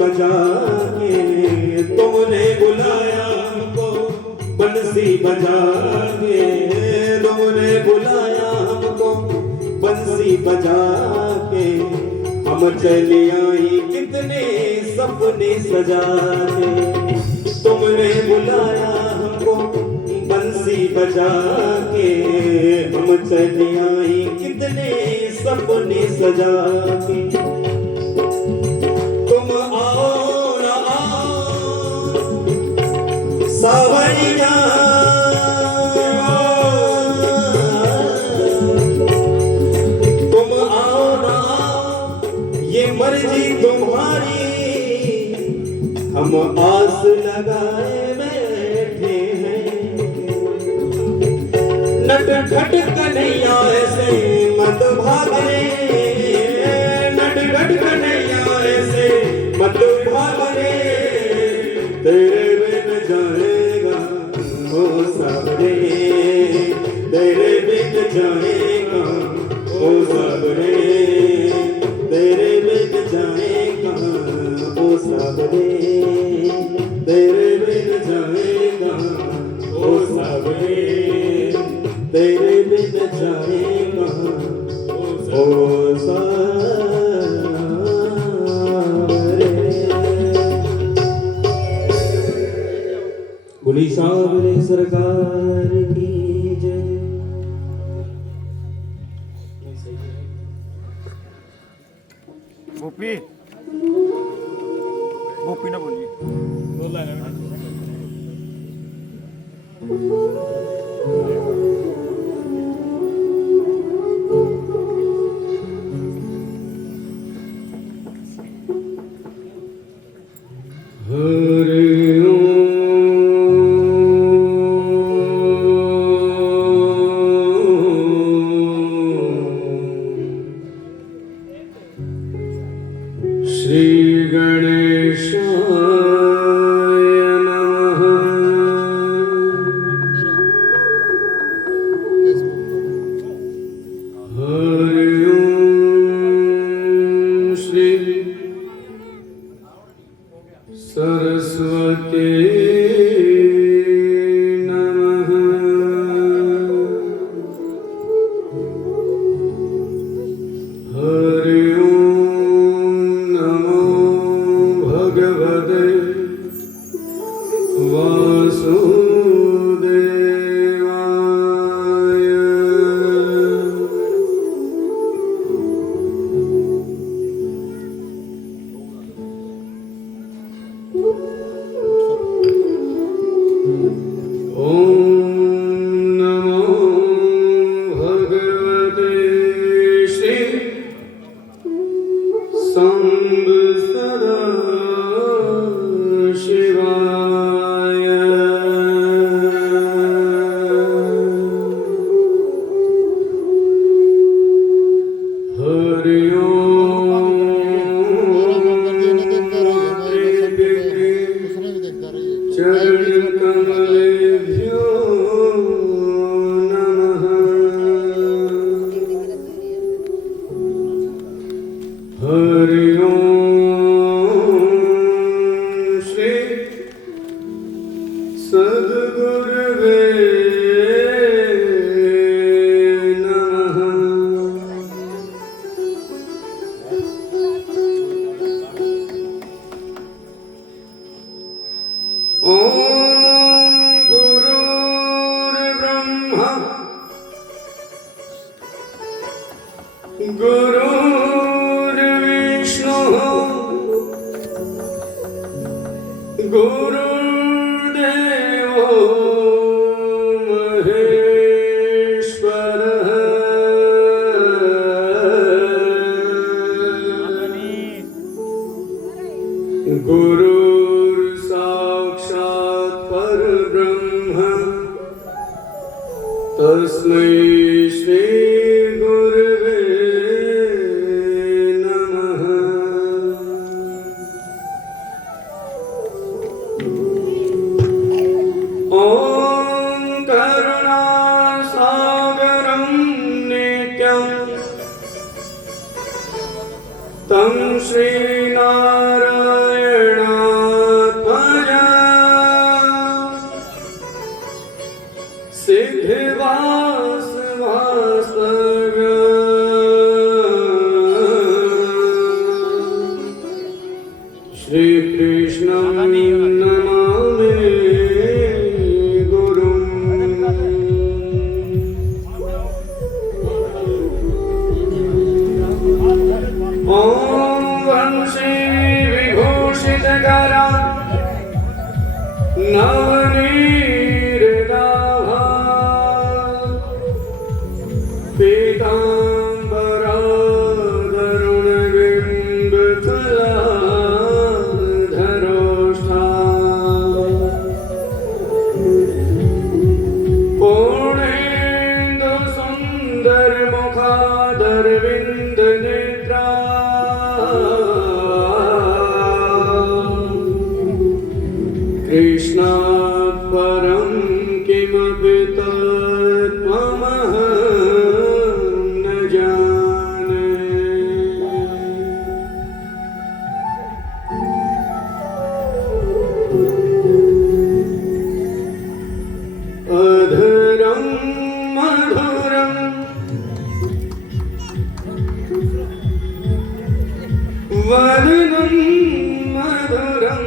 बजा के, तुमने बुलाया हमको बंसी बजा के, तुमने बुलाया हमको बंसी बजा के, हम चले आई कितने सपने सजा के, तुमने बुलाया हमको बंसी बजा के, हम चले आई कितने सपने सजा के। सावरिया तुम आओ ना, ये मर्जी तुम्हारी, हम आस लगाए बैठे हैं। नट खट कन्हैया ऐसे मत भागे, नट खट कन्हैया ऐसे मत भागे, तेरे बिन जाएगा ओ सावरे, तेरे बिन जाएगा ओ सावरे, तेरे बिन जाएगा ओ सावरे, तेरे बिन जाएगा ओ सावरे, तेरे बिन जाएगा ओ सावरे। बोली सावरे सरकार की जय। गोपी गोपी ना बोलिए, बोला है ना। श्री गणेशाय नमः। हरि ओम श्री सरस्वती नमः। हरि गुरुर्ब्रह्मा गुरुर्देवो महेश्वरः गुरुर्साक्षात् परब्रह्म तस्मै श्री गुरवे नमः। ॐ करुणासागरं नित्यं तं श्रीनारायणात्मजा सिद्धिवासवास्तव्य श्रीकृष्णं नमामि गुरुम्। ॐ वंशी विभूषितकरा नवनीरदाभा पीताम्बरा धरुणबिम्बफलाधरोष्ठा पूर्णेन्दुसुन्दरमुखादरविन्दनेत्रा कृष्णात् परं किमपि तत्त्वमहं न जाने। अधरं मधुरं वदनं मधुरं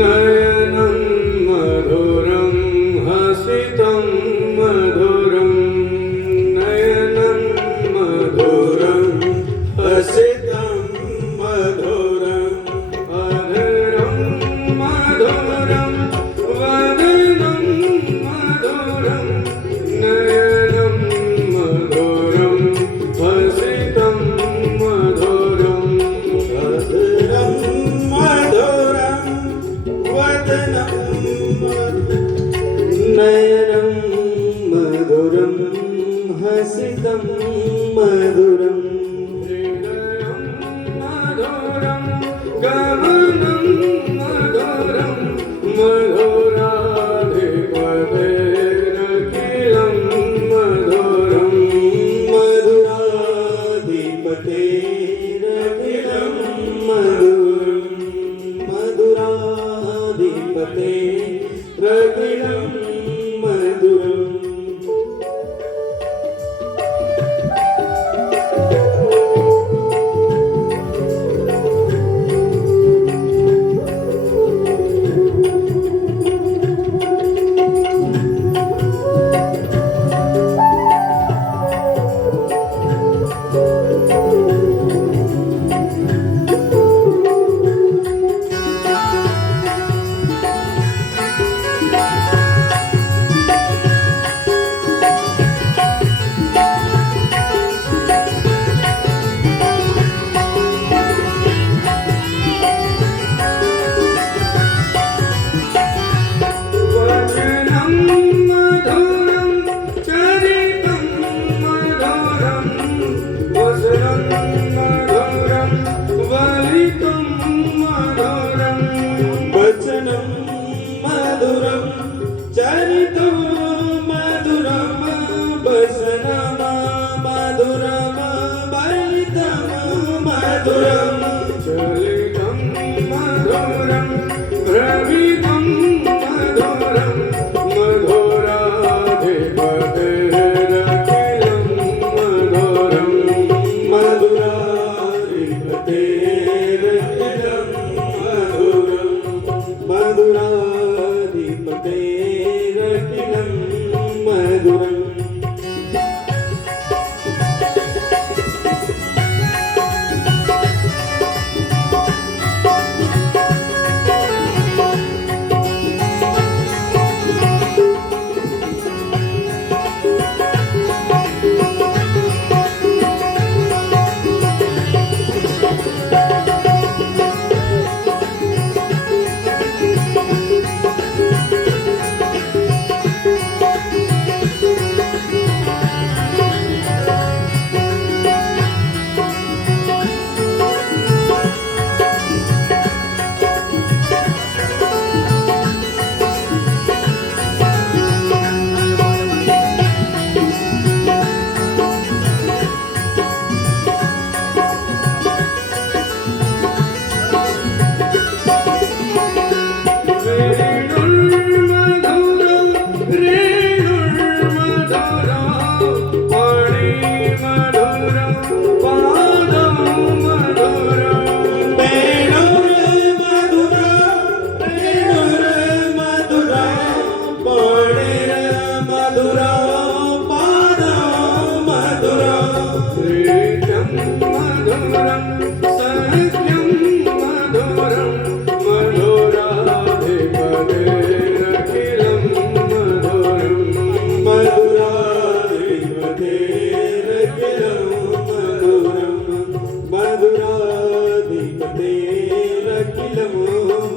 नयनं मधुरं हसितं मधुरं नयनं मधुरं हसितं मधुरम् अधरं मधुरं वदनं मधुरं नयनं मधुरं हसितं मधुरम् अधरं मधुरं वदनं नयनं मधुरं हसितं मधुरम् हृदयं मधुरं गमनं मधुरं मधुराधिपतेरखिलं मधुरं मधुराधिपतेरखिलं मधुरं मधुराधिपतेरखिलं मधुरम्। वचनं मधुरं चरितं मधुरं वसनं मधुरं वलितं मधुरं वचनं मधुरं चरितं मधुरं वसनं मधुरं वलितं मधुरं चलितं मधुरं द्रवितं मधुरं मधुराधिपतेरखिलं मधुरं मधुराधिपतेरखिलं मधुरं मधुराधिपतेरखिलं मधुरम्। पादं मधुरं वेणुर्मधुरा वेणुर्मधुरा पाणिर्मधुरा पादं मधुरा प्रीतं मधुरं सख्यं मधुरं मधुराधिपतेरखिलं मधुरं मधुराधिपतेरखिलं मधुरं मधुराधिपतेरखिलं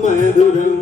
मधुरम्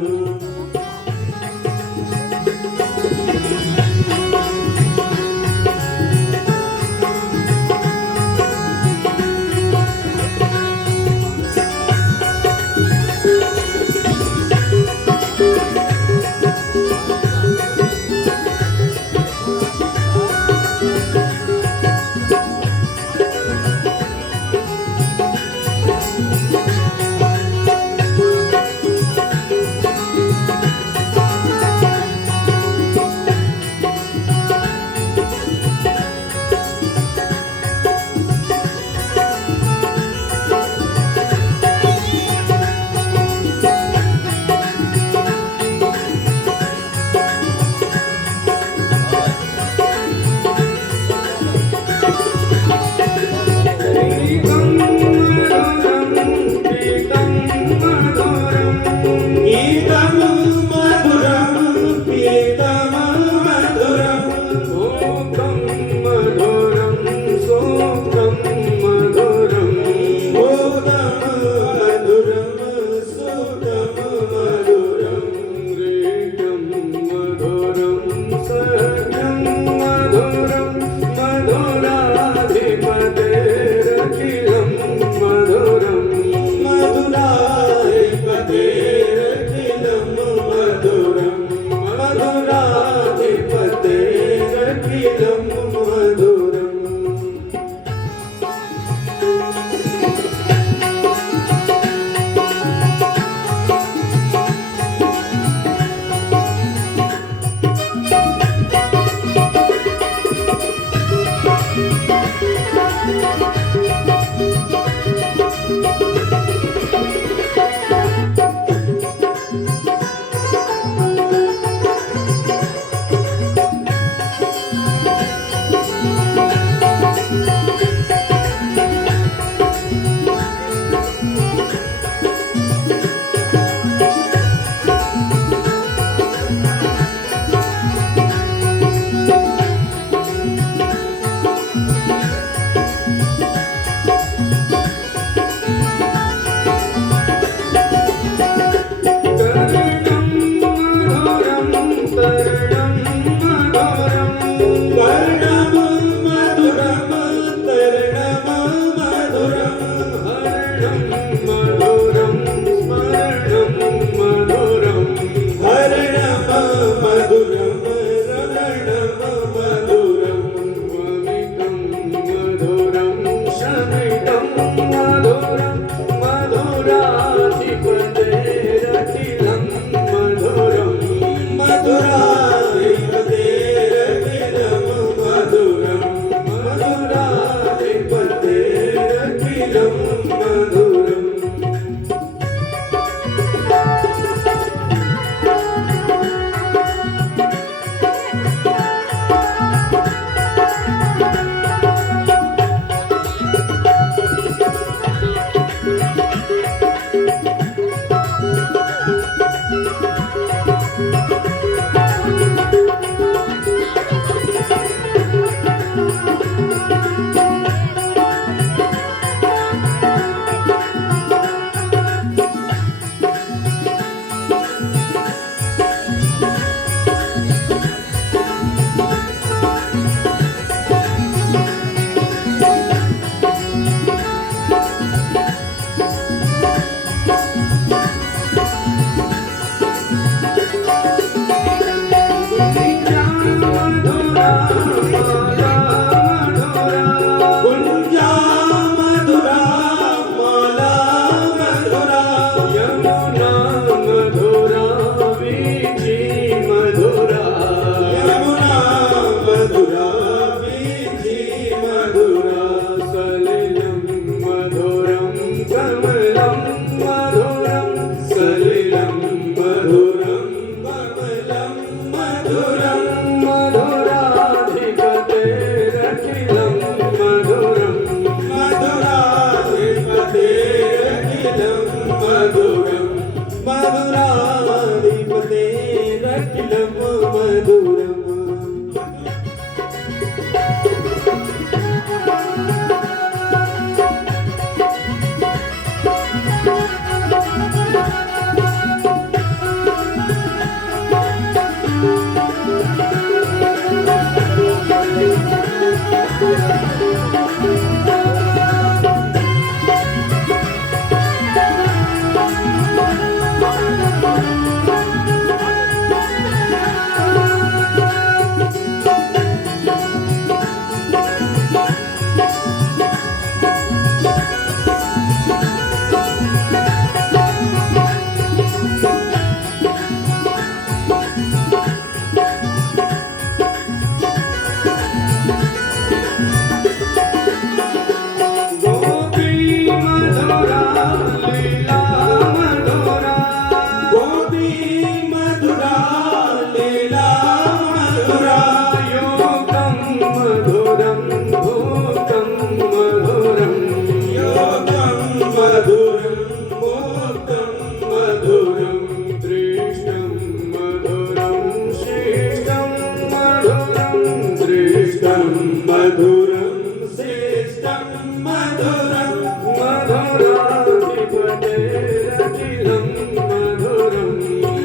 मधुरं मधुराधिपतेरखिलं मधुरम्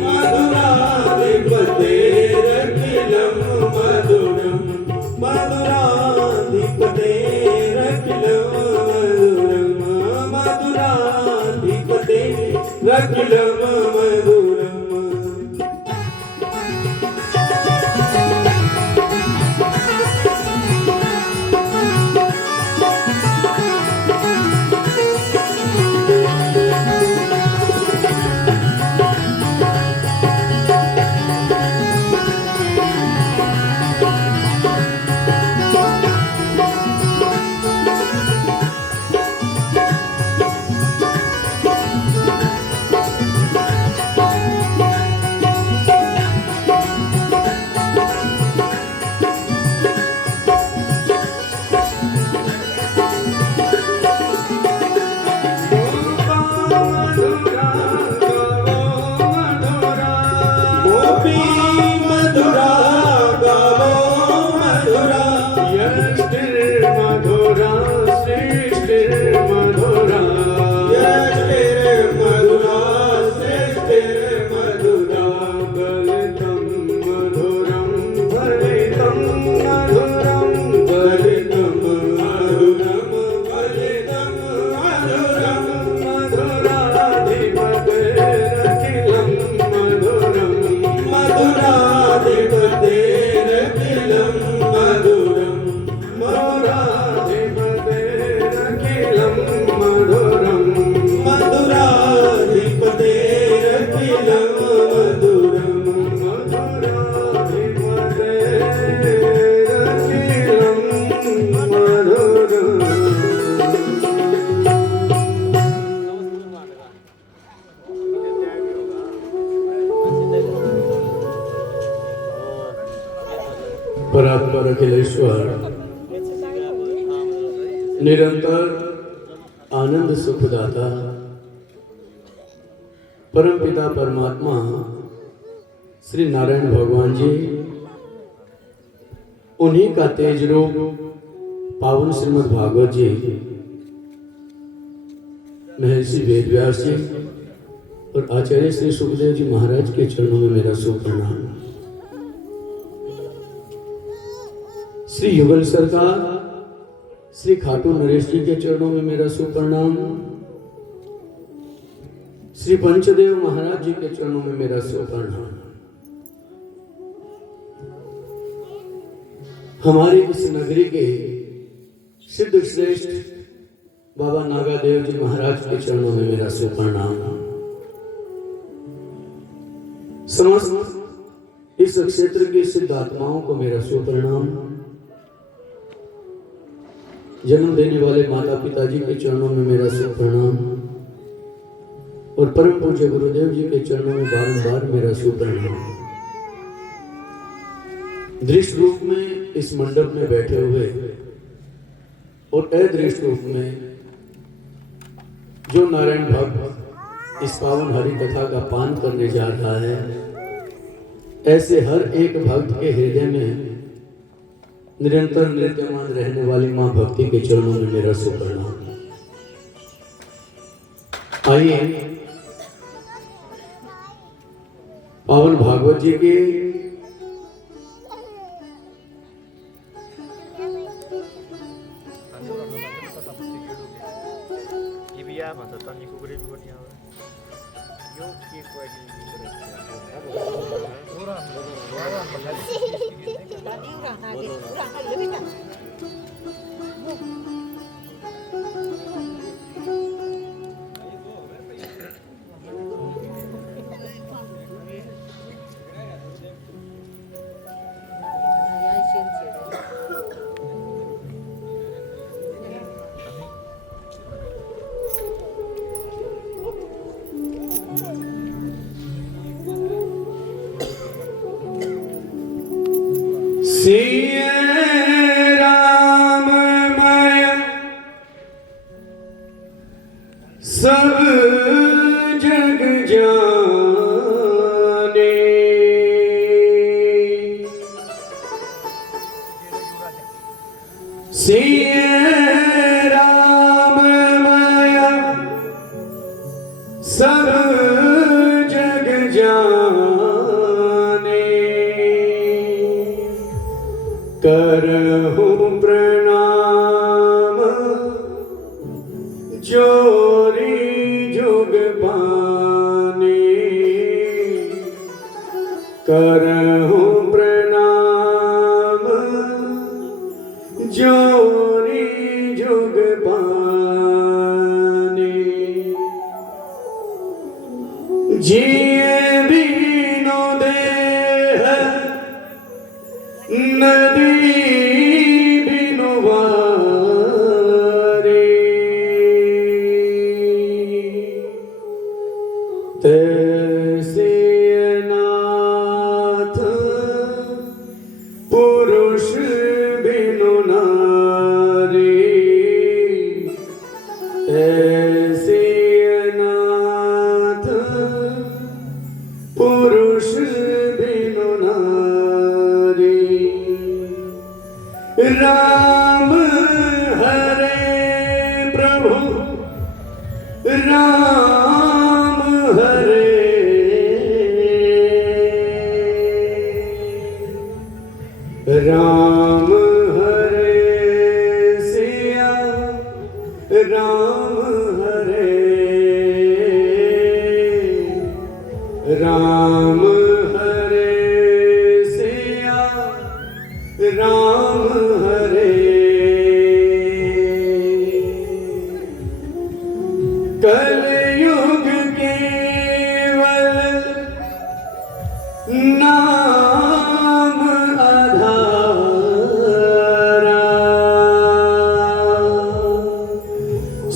मधुराधिपतेरखिलं मधुरं मधुराधिपतेरखिलं मधुरं मधुराधिपतेरखिलं मधुरम् गोपी मधुरा गावो मधुरा यष्टिर्मधुरा सृष्टिर्मधुरा यष्टिर्मधुरा सृष्टिर्मधुरा गलितं मधुरं फलितं मधुरं फलितं मधुरं फलितं मधुरं मधुराधिपतेरखिलं मधुरम् मधुराधिपतेरखिलं मधुरं मधुराधिपतेरखिलं मधुरम् मधुराधिपतेरखिलं मधुरं मधुराधिपतेरखिलं परात्पर अखिलेश्वर निरंतर आनंद सुखदाता परम पिता परमात्मा श्री नारायण भगवान जी, उन्हीं का तेज रूप पावन श्रीमद् भागवत जी, महर्षि वेदव्यास जी और आचार्य श्री सुखदेव जी महाराज के चरणों में मेरा शुभ प्रणाम। श्री युगल सरकार श्री खाटू नरेश जी के चरणों में मेरा शुभ प्रणाम। श्री पंचदेव महाराज जी के चरणों में मेरा शुभ प्रणाम। हमारी इस नगरी के सिद्ध श्रेष्ठ बाबा नागादेव जी महाराज के चरणों में मेरा शुभ प्रणाम। समस्त इस क्षेत्र के सिद्ध आत्माओं को मेरा शुभ प्रणाम। जन्म देने वाले माता पिता जी के चरणों में मेरा शुभ प्रणाम और परम पूज्य गुरुदेव जी के चरणों में बारंबार मेरा शुभ प्रणाम। दृष्ट रूप में इस मंडप में बैठे हुए और अदृष्ट रूप में जो नारायण भक्त इस पावन हरि कथा का पान करने जा रहा है, ऐसे हर एक भक्त के हृदय में निरंतर नृत्यमान रहने वाली मां भक्ति के चरणों में मेरा शुभ प्रणाम। आइए पावन भागवत जी के सिया राममय सब जग जाने, सिया जोरी जुग पाने करहूं प्रणाम जोरी जुग पाने जिए बिनु देह नदी बिनु वारी तैसे नाथ पुरुष बिनु नारी ऐसे नाथ पुरुष बिनु नारी राम हरे प्रभु राम हरे राम हरे सिया राम हरे राम हरे सिया राम हरे कलयुग केवल नाम आधारा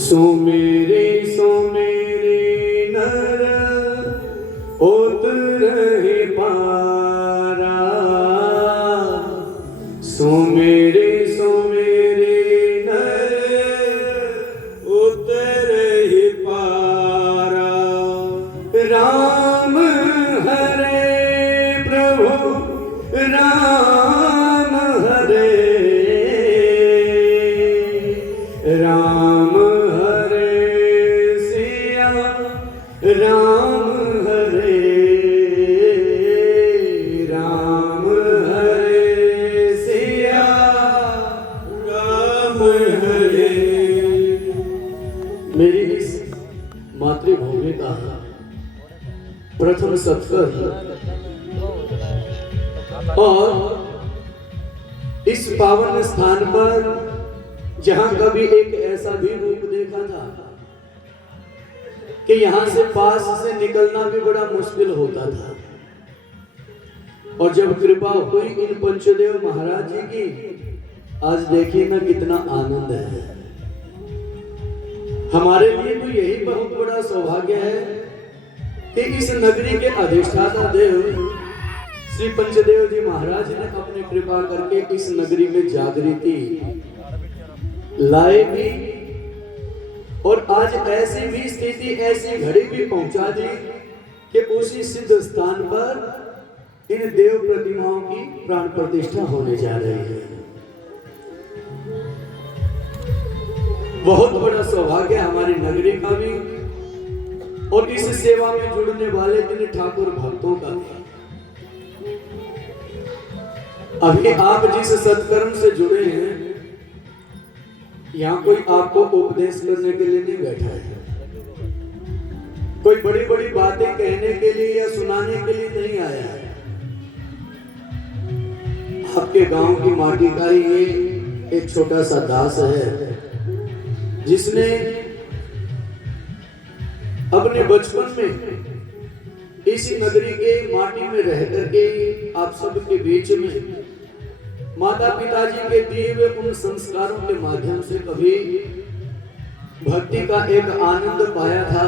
सुमेरे नर उतरहि पारा सुमेरे नर उतरहि पारा राम हरे प्रभु राम हरे राम हरे सिया राम हरे राम हरे सिया राम हरे। मेरी इस मातृभूमि का प्रथम सत्कर्म और इस पावन स्थान पर जहां कभी एक ऐसा भी रूप देखा था कि यहां से पास से निकलना भी बड़ा मुश्किल होता था, और जब कृपा हुई इन पंचदेव महाराज जी की, आज देखिए ना कितना आनंद है। हमारे लिए तो यही बहुत बड़ा सौभाग्य है कि इस नगरी के अधिष्ठाता देव श्री पंचदेव जी महाराज ने अपनी कृपा करके इस नगरी में जागृति लाए भी, और आज ऐसी भी स्थिति ऐसी घड़ी भी पहुंचा दी कि उसी सिद्ध स्थान पर इन देव प्रतिमाओं की प्राण प्रतिष्ठा होने जा रही है। बहुत बड़ा सौभाग्य हमारी नगरी का भी और इस सेवा में जुड़ने वाले इन ठाकुर भक्तों का भी। अभी आप जिस सत्कर्म से जुड़े हैं, यहाँ कोई आपको उपदेश करने के लिए नहीं बैठा है, कोई बड़ी बड़ी बातें कहने के लिए या सुनाने के लिए नहीं आया है। आपके गांव की माटी का ही ये एक छोटा सा दास है जिसने अपने बचपन में इसी नगरी के माटी में रह करके आप सबके बीच में माता पिताजी के दिए हुए उन संस्कारों के माध्यम से कभी भक्ति का एक आनंद पाया था।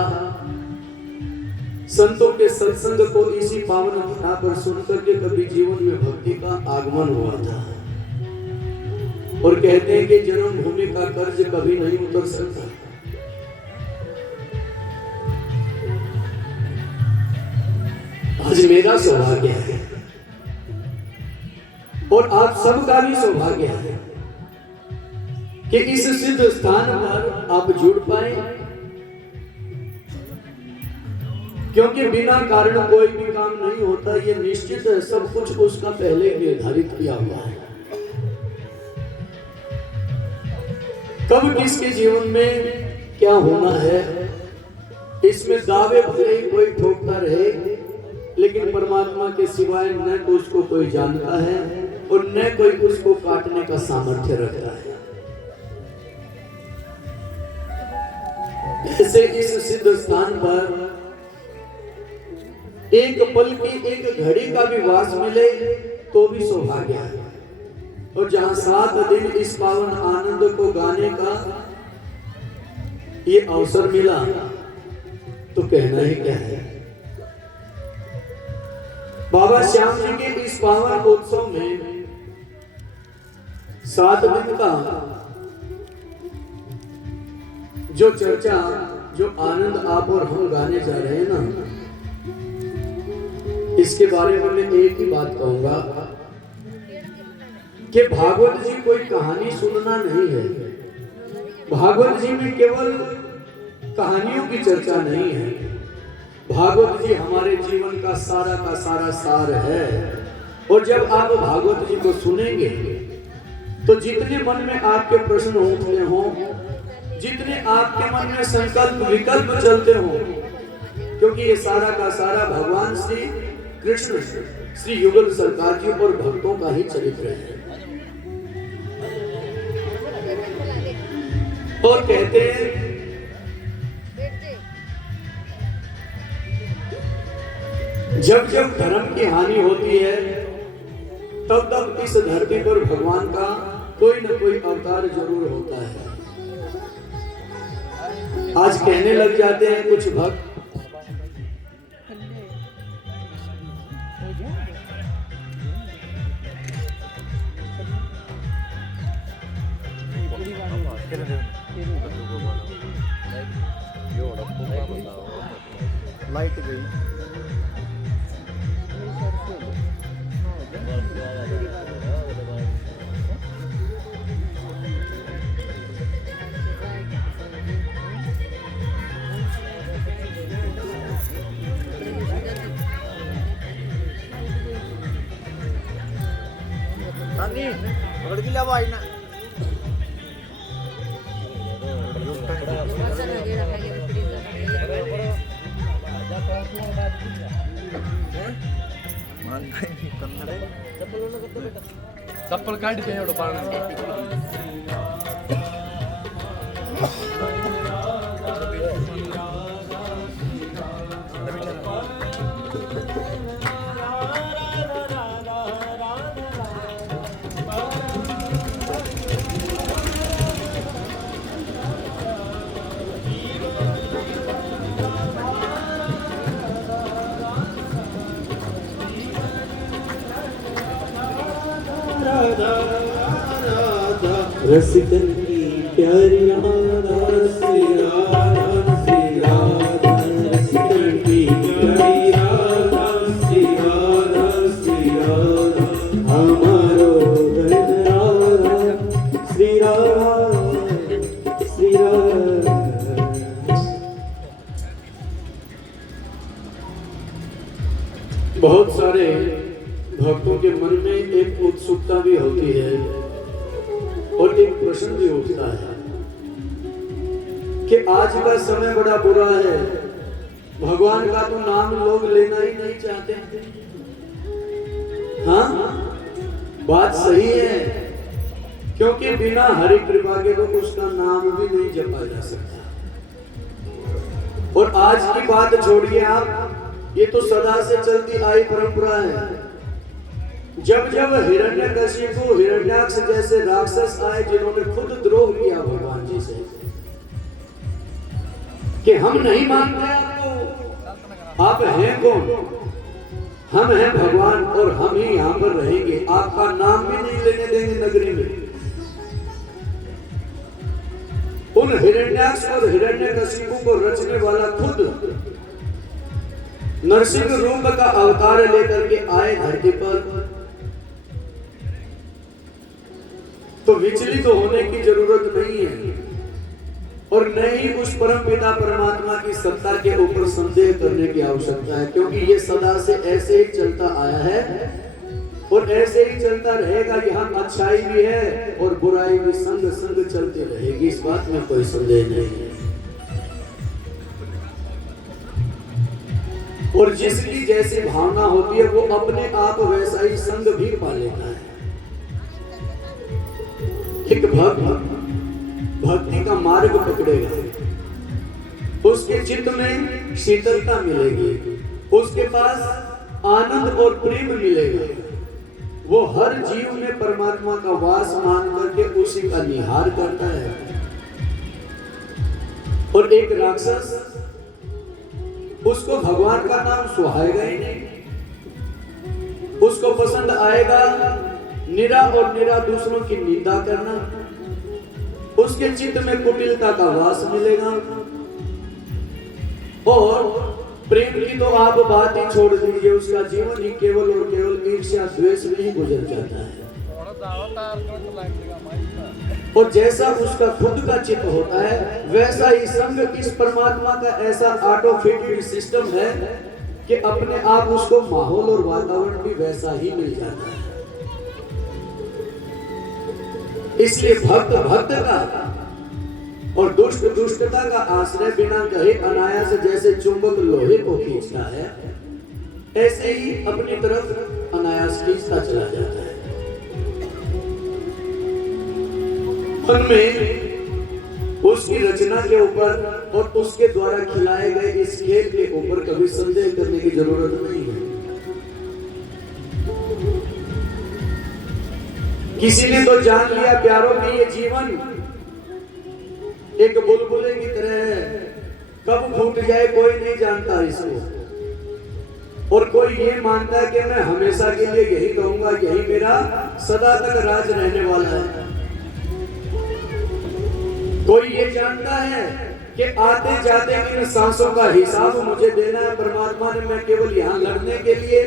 संतों के सत्संग को इसी पावन धरा पर सुनकर के कभी जीवन में भक्ति का आगमन हुआ था, और कहते हैं कि जन्मभूमि का कर्ज कभी नहीं उतर सकता। आज मेरा सौभाग्य है और आप सबका भी सौभाग्य है कि इस सिद्ध स्थान पर आप जुड़ पाए, क्योंकि बिना कारण कोई भी काम नहीं होता। ये निश्चित है, सब कुछ उसका पहले निर्धारित किया हुआ है। कब किसके जीवन में क्या होना है, इसमें दावे भले ही कोई ठोकता रहे, लेकिन परमात्मा के सिवाय न तो उसको कोई जानता है और न कोई उसको काटने का सामर्थ्य रखता है। ऐसे इस सिद्ध स्थान पर एक पल की, एक घड़ी का भी वास मिले तो भी सौभाग्य है। और जहां 7 दिन इस पावन आनंद को गाने का ये अवसर मिला तो कहना ही क्या है। बाबा श्याम जी के इस पावन उत्सव में 7 दिन का जो चर्चा, जो आनंद आप और हम गाने जा रहे हैं ना, इसके बारे में मैं एक ही बात कहूंगा कि भागवत जी कोई कहानी सुनना नहीं है। भागवत जी में केवल कहानियों की चर्चा नहीं है। भागवत जी हमारे जीवन का सारा सार है। और जब आप भागवत जी को सुनेंगे तो जितने मन में आपके प्रश्न उठते हों, जितने आपके मन में संकल्प विकल्प चलते हों, क्योंकि ये सारा का सारा भगवान श्री कृष्ण श्री युगल सरकार जी और भक्तों का ही चरित्र है। और कहते हैं जब जब धर्म की हानि होती है तब तब इस धरती पर भगवान का कोई न कोई अवतार जरूर होता है। आज कहने लग जाते हैं कुछ भक्त, लाइट गई। पकड़ के लिया भाई ना। चप्पल काट के एवढं पाळणं रसिकन की प्यारी राधा, श्री राधा श्री राधा, रसिकन की प्यारी राधा, श्री राधा श्री राधा, हमारो धन राधा, श्री राधा श्री राधा। बहुत सारे भक्तों के मन में एक उत्सुकता भी होती है और एक प्रश्न भी उठता है कि आज का समय बड़ा बुरा है, भगवान का तो नाम लोग लेना ही नहीं चाहते। हाँ, बात सही है, क्योंकि बिना हरि कृपा के तो उसका नाम भी नहीं जपा जा सकता। और आज की बात छोड़िए आप, ये तो सदा से चलती आई परंपरा है। जब जब हिरण्यकशिपु, हिरण्याक्ष जैसे राक्षस आए जिन्होंने खुद द्रोह किया भगवान जी से कि हम नहीं मानते आपको, आप हैं कौन? हम हैं भगवान और हम ही यहां पर रहेंगे, आपका नाम भी नहीं लेने देंगे नगरी में। उन हिरण्याक्ष और हिरण्यकशिपु को रचने वाला खुद नरसिंह रूप का अवतार लेकर के आए धरती पर, तो विचलित तो होने की जरूरत नहीं है और न ही उस परम पिता परमात्मा की सत्ता के ऊपर संदेह करने की आवश्यकता है, क्योंकि ये सदा से ऐसे ही चलता आया है और ऐसे ही चलता रहेगा। यहाँ अच्छाई भी है और बुराई भी संग संग चलती रहेगी, इस बात में कोई संदेह नहीं है। और जिसकी जैसी भावना होती है वो अपने आप वैसा ही संग भी पा लेता है। एक भक्त भक्ति का मार्ग पकड़ेगा, उसके चित्त में शीतलता मिलेगी, उसके पास आनंद और प्रेम मिलेगा। वो हर जीव में परमात्मा का वास मान करके उसी का निहार करता है। और एक राक्षस, उसको भगवान का नाम सुहाएगा ही नहीं, उसको पसंद आएगा निरा और निरा दूसरों की निंदा करना, उसके चित्त में कुटिलता का वास मिलेगा। और प्रेम की तो आप बात ही छोड़ दीजिए, उसका जीवन ही केवल और केवल ईर्ष्या द्वेष में ही गुजर जाता है। और जैसा उसका खुद का चित्त होता है वैसा ही संग इस परमात्मा का ऐसा ऑटोमेटेड सिस्टम है कि अपने आप उसको माहौल और वातावरण भी वैसा ही मिल जाता है। इसलिए भक्त भक्त का और दुष्ट दुष्टता का आश्रय बिना कहे अनायास जैसे चुंबक लोहे को खींचता है, ऐसे ही अपनी तरफ अनायास खींचता चला जाता है। मन में उसकी रचना के ऊपर और उसके द्वारा खिलाए गए इस खेल के ऊपर कभी संदेह करने की जरूरत नहीं है। किसी ने तो जान लिया प्यारों में ये जीवन एक बुलबुले की तरह है, कब फूट जाए कोई नहीं जानता इसको। और कोई ये मानता है कि मैं हमेशा के लिए यही कहूंगा, यही मेरा सदा तक राज रहने वाला है। कोई ये जानता है कि आते जाते इन सांसों का हिसाब मुझे देना है। परमात्मा ने मैं केवल यहाँ लड़ने के लिए,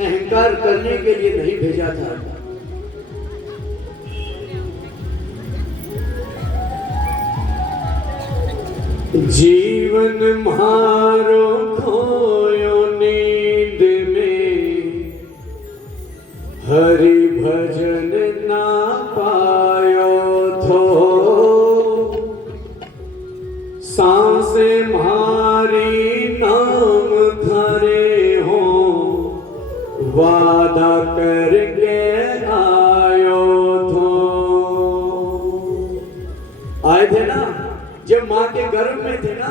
अहंकार करने के लिए नहीं भेजा था। जीवन मारो खोयो नींद में, हरि भजन ना पायो थो, सांसे मारी नाम धरे हो, वादा करके आयो थो। आए थे ना जब माँ के गर्भ में थे ना,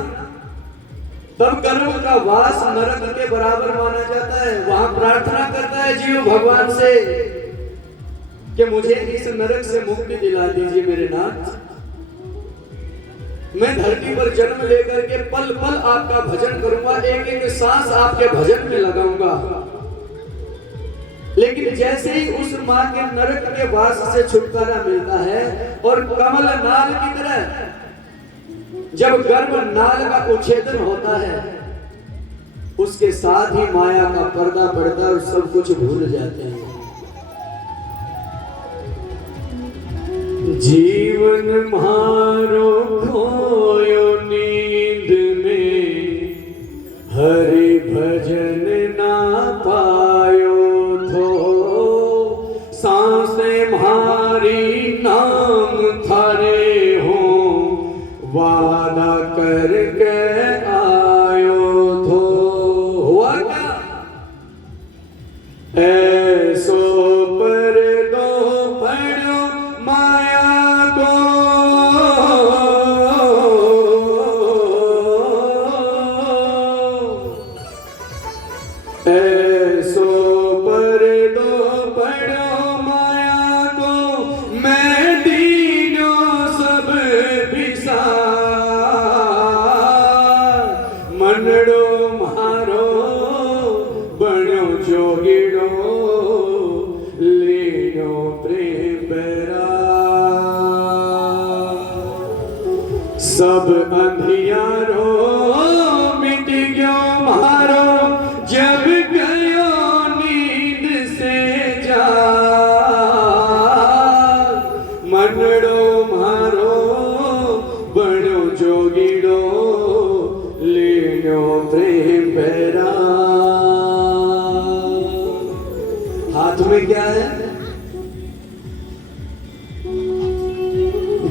तब गर्भ का वास नरक के बराबर माना जाता है। वहां प्रार्थना करता है जीव भगवान से कि मुझे इस नरक से मुक्ति दिला दीजिए मेरे नाथ। मैं धरती पर जन्म लेकर के पल पल आपका भजन करूंगा, एक एक सांस आपके भजन में लगाऊंगा। लेकिन जैसे ही उस माँ के नरक के वास से छुटकारा मिलता है और कमल नाल की तरह जब गर्भ नाल का उच्छेदन होता है, उसके साथ ही माया का पर्दा पड़ता है और सब कुछ भूल जाते हैं। जीवन मारो खोयो नींद में, हरि भजन ना पायो थो, सांसें मारी नाम थारे हो, वादा करके आयो थो। हुआ क्या? ऐसो पर दो पड़ो माया को, ऐसो पर दो पड़ो माया को, मैं दीनो सब बिसार, मनड़ो मारो बनो जोगिड़ो, लीनो प्रेम बरा, सब अंधियारो मिट गयो मारो, जब गयो नींद से जा, मनड़ो मारो बनो जोगिड़ो, लीनो प्रेम बरा। हाथ में क्या है?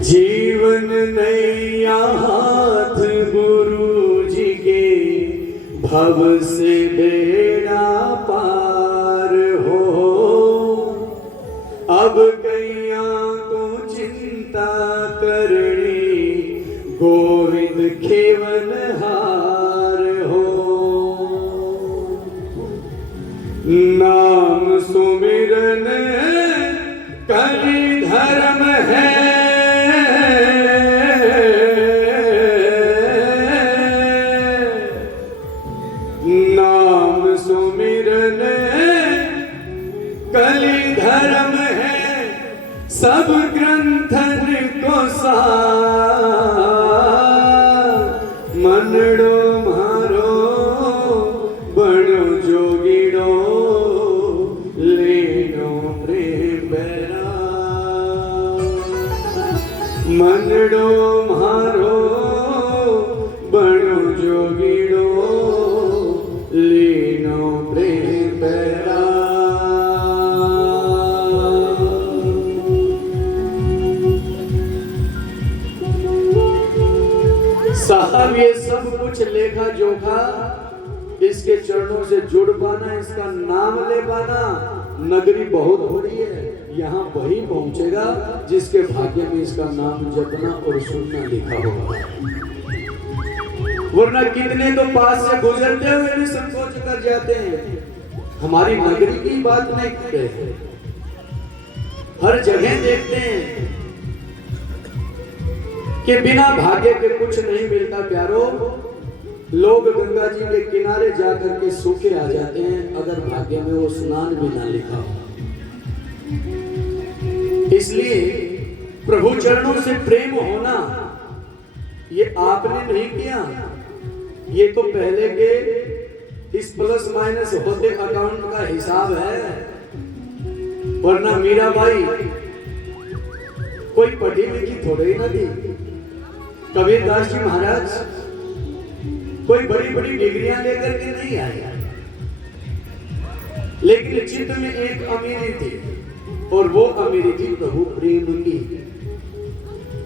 जीवन नैया हाथ गुरु जी के, भव से बेड़ा पार हो, अब कैया को चिंता करनी, गोविंद खेवन हार हो। नाम सुमिरन कली धर्म है, नाम सुमिरन कली धर्म है, सब ग्रंथन को सार। मनड़ो मारो बनो जोगीड़ो, लेनो प्रेम बेरा। मनड़ो मारो बनो जोगीड़ो, लीनो प्रेम बेरा। साहब ये सब कुछ लेखा जोखा, इसके चरणों से जुड़ पाना, इसका नाम ले पाना, नगरी बहुत बड़ी है। यहाँ वही पहुंचेगा जिसके भाग्य में इसका नाम जपना और सुनना लिखा होगा। वरना कितने तो पास से गुजरते हुए भी संकोच कर जाते हैं। हमारी नगरी की बात नहीं करते, हर जगह देखते हैं कि बिना भाग्य के कुछ नहीं मिलता प्यारो। लोग गंगा जी के किनारे जाकर के सूखे आ जाते हैं, अगर भाग्य में वो स्नान भी ना लिखा हो। इसलिए प्रभु चरणों से प्रेम होना ये आपने नहीं किया, ये तो पहले के इस प्लस माइनस होते अकाउंट का हिसाब है। वरना मीराबाई कोई पढ़ी लिखी थोड़ी ही ना थी। कबीरदास जी महाराज कोई बड़ी बड़ी डिग्रियां लेकर के नहीं आए, लेकिन चित्त में एक अमीरी थी, और वो अमीरी थी प्रभु प्रेम की।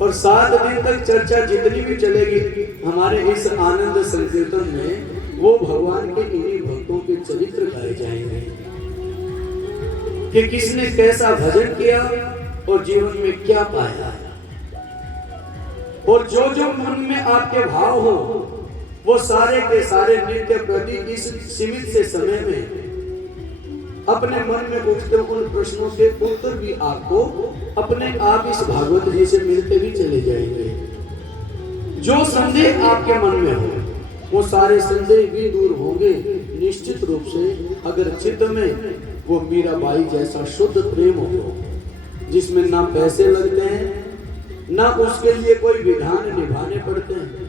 और 7 दिन तक चर्चा जितनी भी चलेगी हमारे इस आनंद संकीर्तन में, वो भगवान के इन्हीं भक्तों के चरित्र गाए जाएंगे कि किसने कैसा भजन किया और जीवन में क्या पाया। और जो जो मन में आपके भाव हो, वो सारे के सारे नित्य प्रति इस सीमित से समय में अपने मन में उठते उन प्रश्नों के उत्तर भी आपको अपने आप इस भागवत जी से मिलते भी चले जाएंगे। जो संदेह आपके मन में हो, वो सारे संदेह भी दूर होंगे निश्चित रूप से, अगर चित्त में वो मीराबाई जैसा शुद्ध प्रेम हो, जिसमें ना पैसे लगते हैं, ना उसके लिए कोई विधान निभाने पड़ते हैं,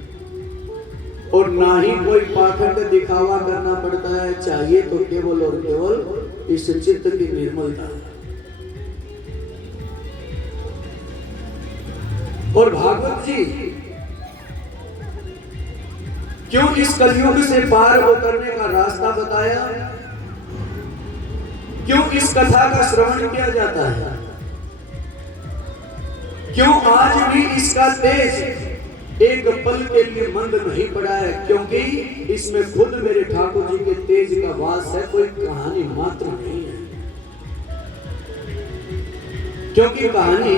और ना ही कोई पाखंड दिखावा करना पड़ता है। चाहिए तो केवल और केवल इस चित्त की निर्मलता। और भागवत जी क्यों इस कलयुग से पार उतरने का रास्ता बताया, क्यों इस कथा का श्रवण किया जाता है, क्यों आज भी इसका तेज एक पल के लिए मंद नहीं पड़ा है, क्योंकि इसमें खुद मेरे ठाकुर जी के तेज का वास है, कोई कहानी मात्र नहीं है। क्योंकि कहानी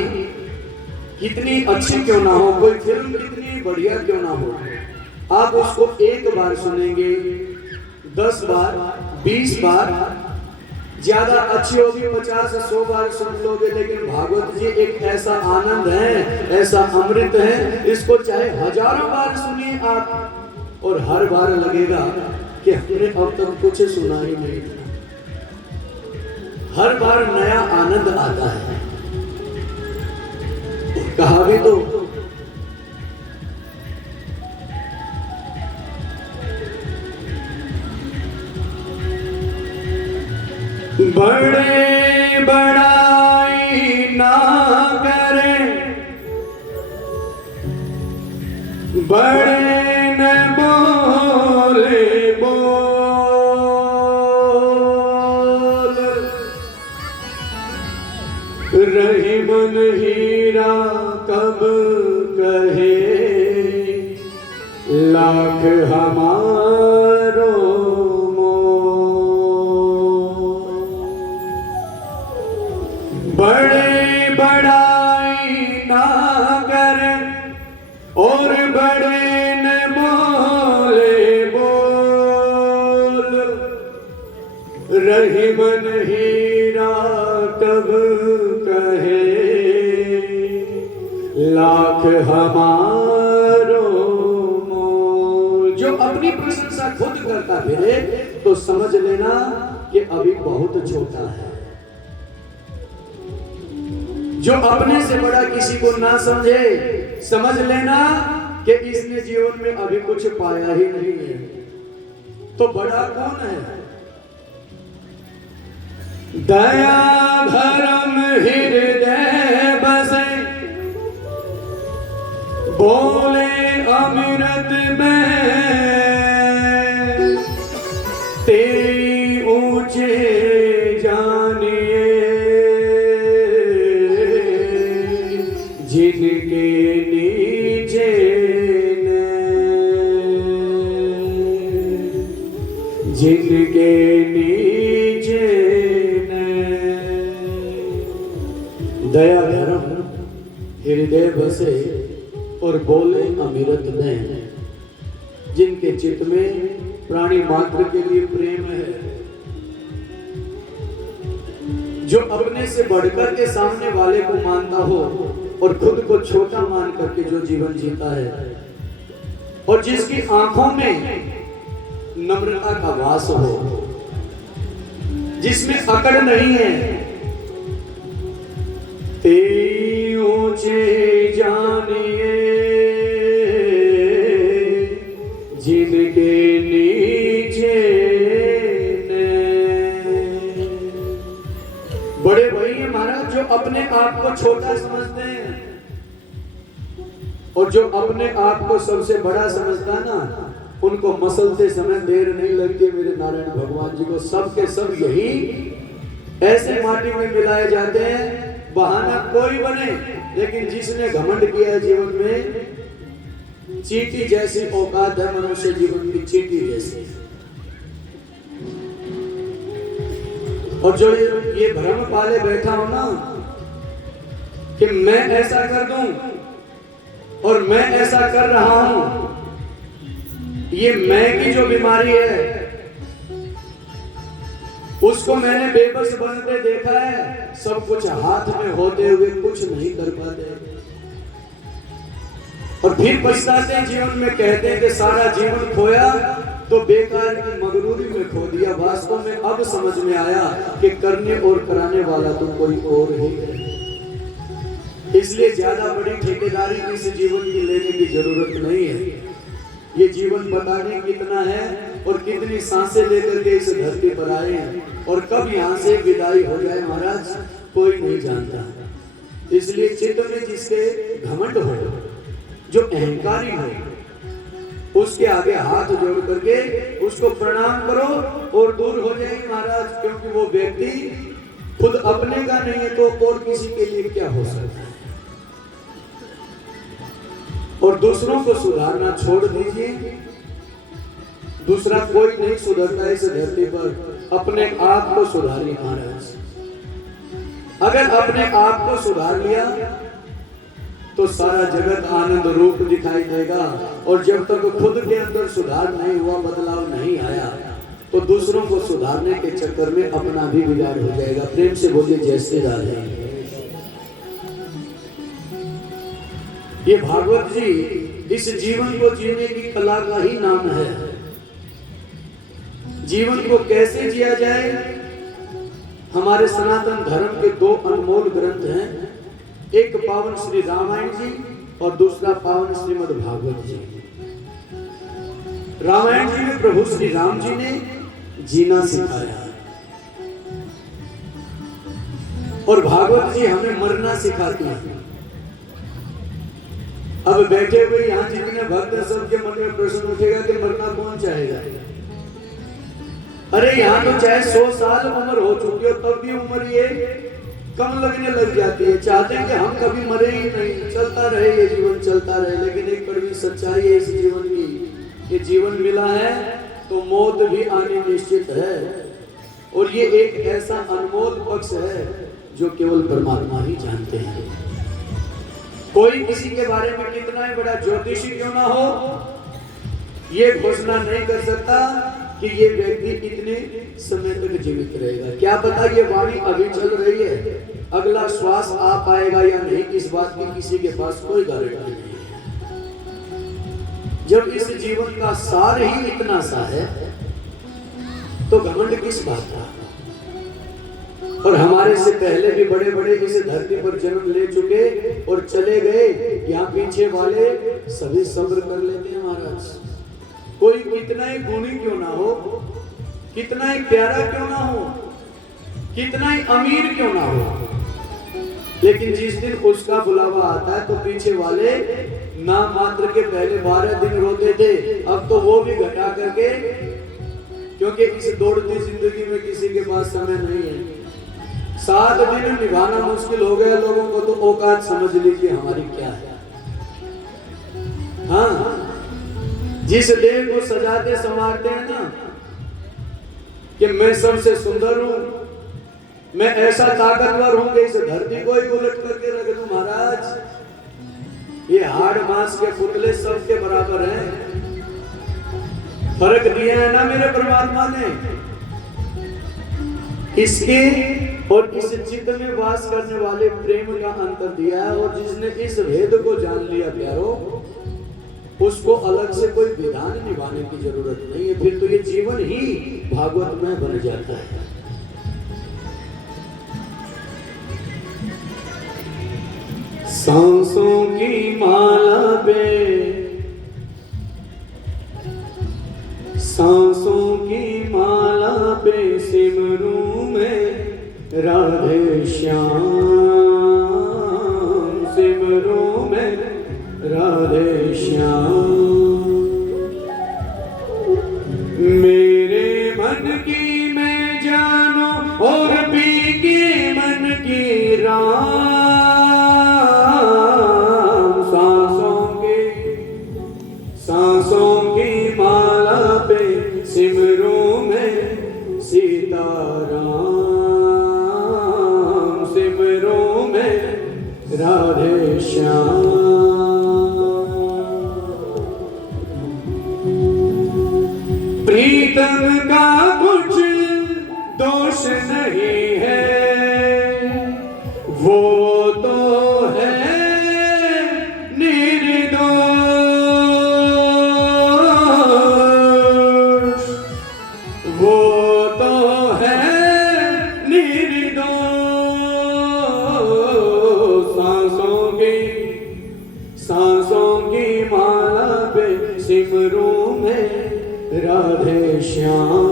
कितनी अच्छी क्यों ना हो, कोई फिल्म कितनी बढ़िया क्यों ना हो, आप उसको एक बार सुनेंगे, 10 बार, 20 बार, ज्यादा अच्छी होगी 50-100 बार सुन लोगे। लेकिन भागवत जी एक ऐसा आनंद है, ऐसा अमृत है, इसको चाहे हजारों बार सुनिए आप, और हर बार लगेगा कि हमने अब तक कुछ सुना ही नहीं था। हर बार नया आनंद आता है। कहा भी तो बड़े बड़ाई ना करें, बड़े न बोले बोल, रही मन हीरा कब कहे, लाख हमारो बड़े बड़ाई ना कर और बड़े न बोले बोल, रही मन हीरा कब कहे लाख हमारो मोल। जो अपनी प्रशंसा खुद करता फिरे तो समझ लेना कि अभी बहुत छोटा है। जो अपने से बड़ा किसी को ना समझे, समझ लेना कि इसने जीवन में अभी कुछ पाया ही नहीं है। तो बड़ा कौन है? दया धर्म हृदय बसे, बोले अमृत में तेरी ऊंचे जानिए, जिनके नीचे जिनके नीचे दया धर्म हृदय बसे और बोले अमृत में, जिनके चित्त में प्राणी मात्र के लिए प्रेम है, जो अपने से बढ़कर के सामने वाले को मानता हो और खुद को छोटा मान करके जो जीवन जीता है, और जिसकी आंखों में नम्रता का वास हो, जिसमें अकड़ नहीं है। तेरी ऊंचे जानिए, जिनके नीचे बड़े वही है महाराज जो अपने आप को छोटा समझते हैं, और जो अपने आप को सबसे बड़ा समझता है ना, उनको मसलते समय देर नहीं लगती। मेरे नारायण भगवान जी को सब के सब यही ऐसे माटी में मिलाए जाते हैं। बहाना कोई बने, लेकिन जिसने घमंड किया है जीवन में, चींटी जैसी औकात है मनुष्य जीवन की, चींटी जैसी। और जो ये भ्रम पाले बैठा हो ना कि मैं ऐसा कर दूं और मैं ऐसा कर रहा हूं, ये मैं की जो बीमारी है उसको मैंने बेबस बनते देखा है। सब कुछ हाथ में होते हुए कुछ नहीं कर पाते, और फिर पछताते हैं जीवन में, कहते हैं कि सारा जीवन खोया तो बेकार की मगरूरी में खो दिया। वास्तव में अब समझ में आया कि करने और कराने वाला तो कोई और ही है। इसलिए ज्यादा बड़ी ठेकेदारी इस जीवन की लेने की जरूरत नहीं है। ये जीवन पता नहीं कितना है और कितनी सांसें लेकर के इस धरती पर आए हैं, और कब यहाँ से विदाई हो जाए महाराज कोई नहीं जानता। इसलिए चित्त में जिसके घमंड हो, जो अहंकारी हो, उसके आगे हाथ जोड़ करके उसको प्रणाम करो और दूर हो जाएगी महाराज। क्योंकि वो व्यक्ति खुद अपने का नहीं है तो और किसी के लिए क्या हो सकता है। और दूसरों को सुधारना छोड़ दीजिए, दूसरा कोई नहीं सुधरता इस धरती पर। अपने आप को सुधारिए महाराज। अगर अपने आप को सुधार लिया तो सारा जगत आनंद रूप दिखाई देगा, और जब तक खुद के अंदर सुधार नहीं हुआ, बदलाव नहीं आया, तो दूसरों को सुधारने के चक्कर में अपना भी बिगाड़ हो जाएगा। प्रेम से बोलिए जय श्री राधे। ये भागवत जी इस जीवन को जीने की कला का ही नाम है। जीवन को कैसे जिया जाए, हमारे सनातन धर्म के दो अनमोल ग्रंथ हैं, एक पावन श्री रामायण जी और दूसरा पावन श्रीमद् भागवत जी। रामायण जी में प्रभु श्री राम जी ने जीना सिखाया, और भागवत जी हमें मरना सिखाती है। अब बैठे हुए यहाँ जितने भक्त हैं, सबके मन में प्रश्न उठेगा कि मरना कौन चाहेगा। अरे यहाँ तो चाहे 100 साल उम्र हो चुकी हो तब भी उम्र ये कम लगने लग जाती है। चाहते हैं कि हम कभी मरे ही नहीं, चलता रहे ये जीवन, चलता रहे। लेकिन एक कड़वी सच्चाई है इस जीवन की, ये जीवन मिला है तो मौत भी आनी निश्चित है। और ये एक ऐसा अनमोल पक्ष है जो केवल परमात्मा ही जानते हैं। कोई किसी के बारे में कितना ही बड़ा ज्योतिषी क्यों ना हो, ये घोषणा नहीं कर सकता कि ये व्यक्ति कितने समय तक जीवित रहेगा। क्या पता ये वाणी अभी चल रही है, अगला श्वास आ पाएगा या नहीं, इस बात की किसी के पास कोई गारंटी नहीं है। जब इस जीवन का सार ही इतना सा है तो घमंड किस बात का। और हमारे से पहले भी बड़े बड़े इस धरती पर जन्म ले चुके और चले गए, यहाँ पीछे वाले सभी सब्र कर लेते हैं महाराज। कोई कितना ही गुणी क्यों ना हो, कितना ही प्यारा क्यों ना हो, कितना ही अमीर क्यों ना हो, लेकिन जिस दिन उसका बुलावा आता है तो पीछे वाले नाम मात्र के पहले 12 दिन रोते थे, अब तो वो भी घटा करके, क्योंकि इस दौड़ती जिंदगी में किसी के पास समय नहीं है। 7 दिन निभाना मुश्किल हो गया लोगों को, तो औकात समझ लीजिए हमारी क्या है। हाँ, जिस देह को सजाते संवारते हैं ना कि मैं सबसे सुंदर हूं, मैं ऐसा ताकतवर हूं कि इस धरती को ही उलट करके रख दूं महाराज। ये हाड़ मांस के पुतले सबके बराबर हैं। फर्क दिया है ना मेरे परमात्मा ने, इसके और इस चित्त में वास करने वाले प्रेम का अंतर दिया है। और जिसने इस भेद को जान लिया प्यारो, उसको अलग से कोई विधान निभाने की जरूरत नहीं है। फिर तो ये जीवन ही भागवत में बन जाता है। सांसों की माला पे, सांसों की माला पे सिमरूं में राधे श्याम, सिमरूं में राधे श्याम। मेरे मन की मैं जानो और पी के मन की राम, सांसों की माला पे सिमरूं में सीताराम, सिमरूं में राधे श्याम। प्रीतम का कुछ दोष नहीं है, वो तो है निर्दोष, वो तो है निर्दोष। सांसों की माला पे सिमरूं में राधे श्याम,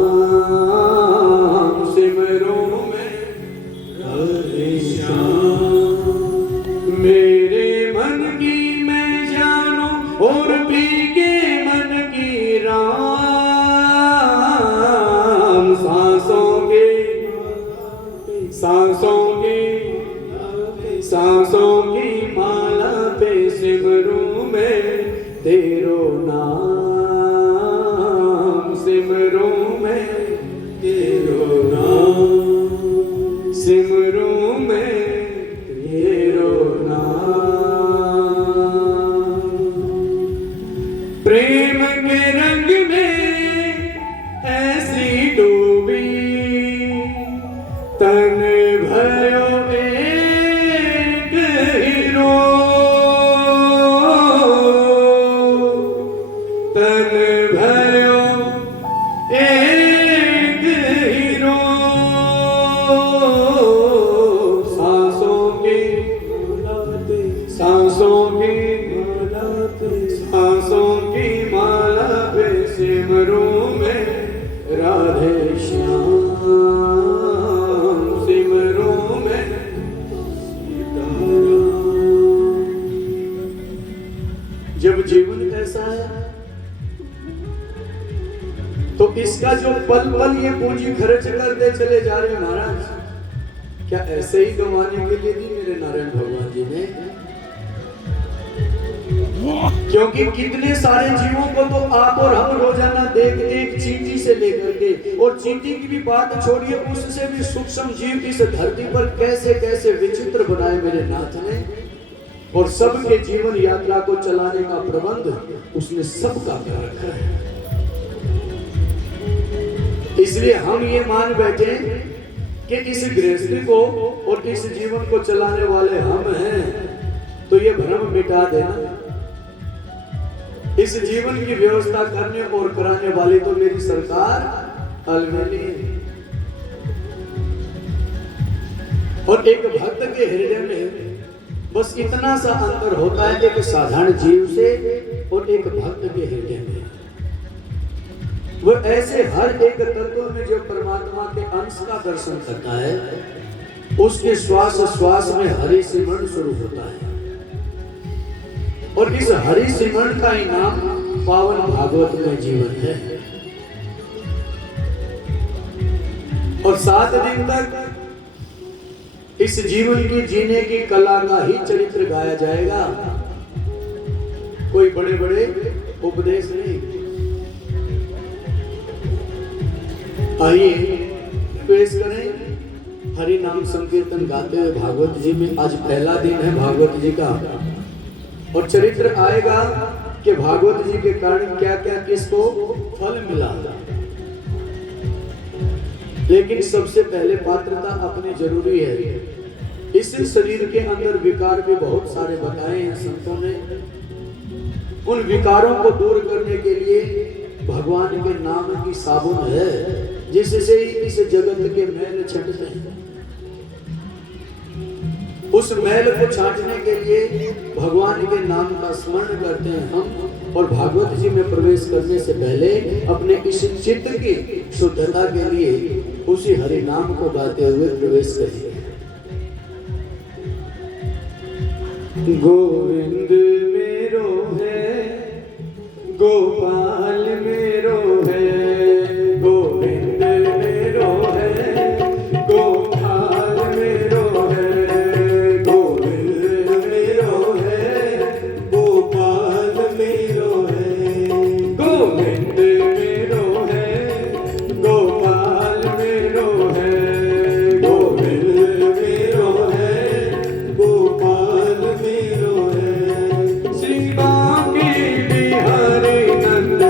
सिमरूं में राधे श्याम। मेरे मन की मैं जानू और पी के मन की राम, सांसों की माला पे सिमरूं में तेरो नाम, सिमरूं में तेरो नाम, सिमरूं में तेरो नाम। प्रेम के रंग में ऐसी डूबी, तन भयो एक हीरो, तन भयो एक हीरो। सांसों की माला पे सिमरूं में राधे श्याम, सिमरूं में सीताराम। जब जीवन ऐसा है तो इसका जो पल पल ये पूंजी खर्च करते चले जा रहे महाराज, क्या ऐसे ही गंवाने के लिए दी मेरे नारायण भगवान जी ने? क्योंकि कितने सारे जीवों को तो आप और हम रोजाना देख एक चींटी से लेकर के, और चींटी की भी बात छोड़िए, उससे भी सूक्ष्म जीव इस धरती पर कैसे कैसे विचित्र बनाए मेरे नाथ ने, और सबके जीवन यात्रा को चलाने का प्रबंध उसने सबका कर रखा है। इसलिए हम ये मान बैठे कि इस गृहस्थी को और इस जीवन को चलाने वाले हम हैं, तो ये भ्रम मिटा देना। इस जीवन की व्यवस्था करने और कराने वाली तो मेरी सरकार अलवेली है। और एक भक्त के हृदय में बस इतना सा अंतर होता है एक साधारण जीव से और एक भक्त के हृदय में। वो ऐसे हर एक तत्व में जो परमात्मा के अंश का दर्शन करता है, उसके श्वास श्वास में हरि सिमरन शुरू होता है, और इस हरि सिमरन का ही नाम पावन भागवत में जीवन है। और 7 दिन तक इस जीवन की जीने की कला का ही चरित्र गाया जाएगा, कोई बड़े बड़े उपदेश नहीं। आइए पेश करें हरि नाम संकीर्तन गाते हुए भागवत जी में। आज पहला दिन है भागवत जी का, और चरित्र आएगा कि भागवत जी के कारण क्या क्या किसको फल मिला। लेकिन सबसे पहले पात्रता अपनी जरूरी है। इस शरीर के अंदर विकार भी बहुत सारे बताए हैं संतों ने। उन विकारों को दूर करने के लिए भगवान के नाम की साबुन है, जिससे इस जगत के मैल छंटते हैं। उस मैल को छांटने के लिए भगवान के नाम का स्मरण करते हैं हम। और भागवत जी में प्रवेश करने से पहले अपने इस चित्त की शुद्धता के लिए उसी हरि नाम को गाते हुए प्रवेश करिए। गोविंद मेरो है, गोपाल मेरो है, गोविंद मेरो है, गोपाल मेरो है, गोविंद मेरो है, गोपाल मेरो है, गोविंद मेरो है, गोपाल मेरो है, गोविंद मेरो है, गोपाल मेरो है। श्री बांके बिहारी नंद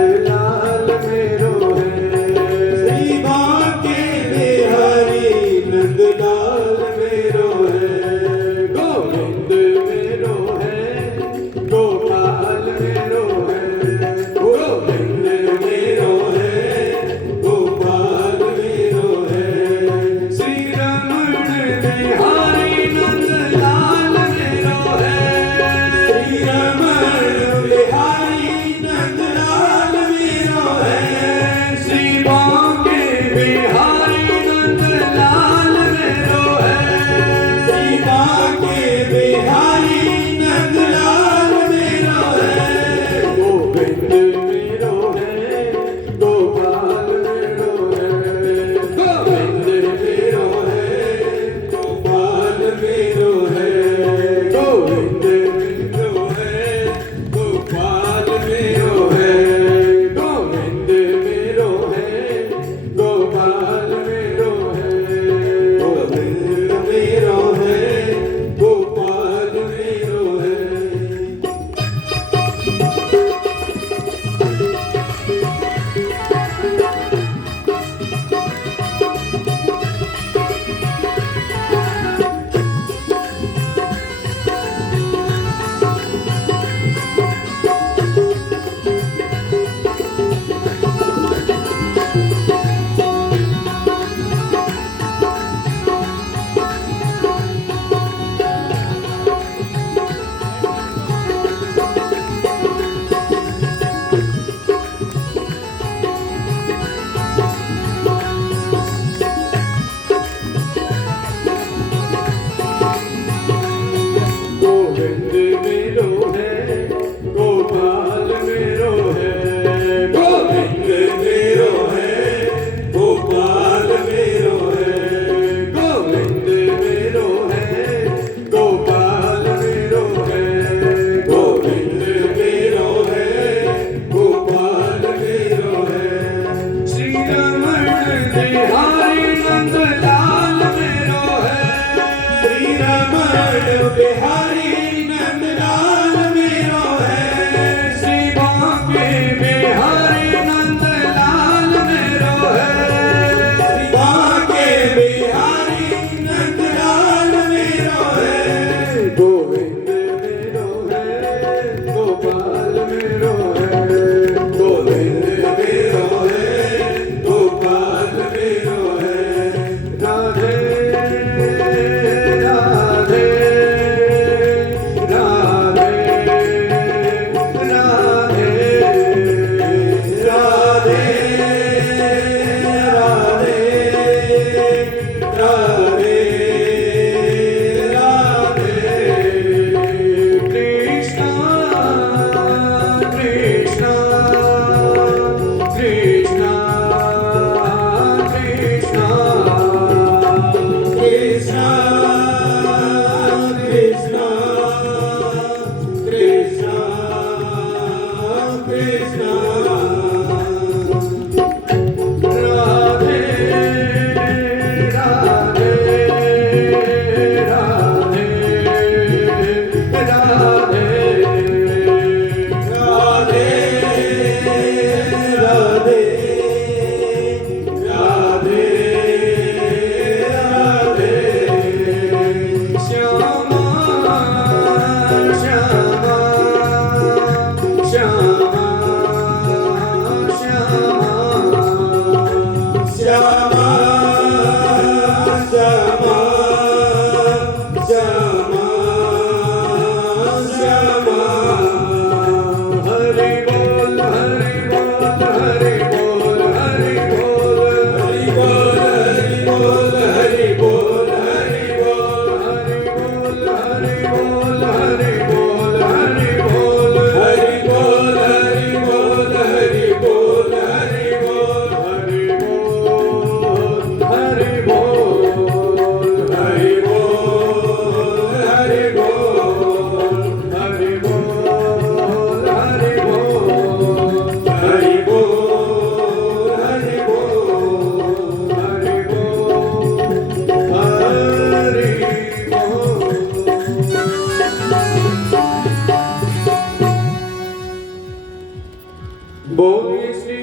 बोलिए श्री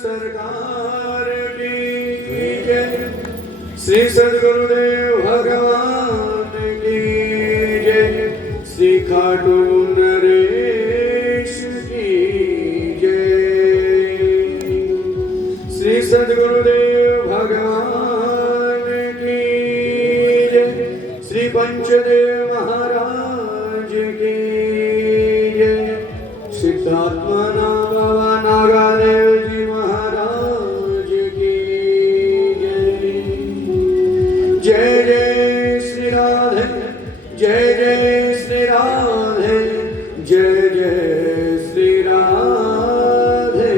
सरकार की जय, श्री सद्गुरुदेव भगवान की जय, श्री खाटू नरेश की जय, श्री सद्गुरुदेव भगवान की जय, श्री पंचदेव महाराज की जय, सिद्धात्मा नागादेव जी महाराज की जय। जय जय श्री राधे, जय जय श्री राधे, जय जय श्री राधे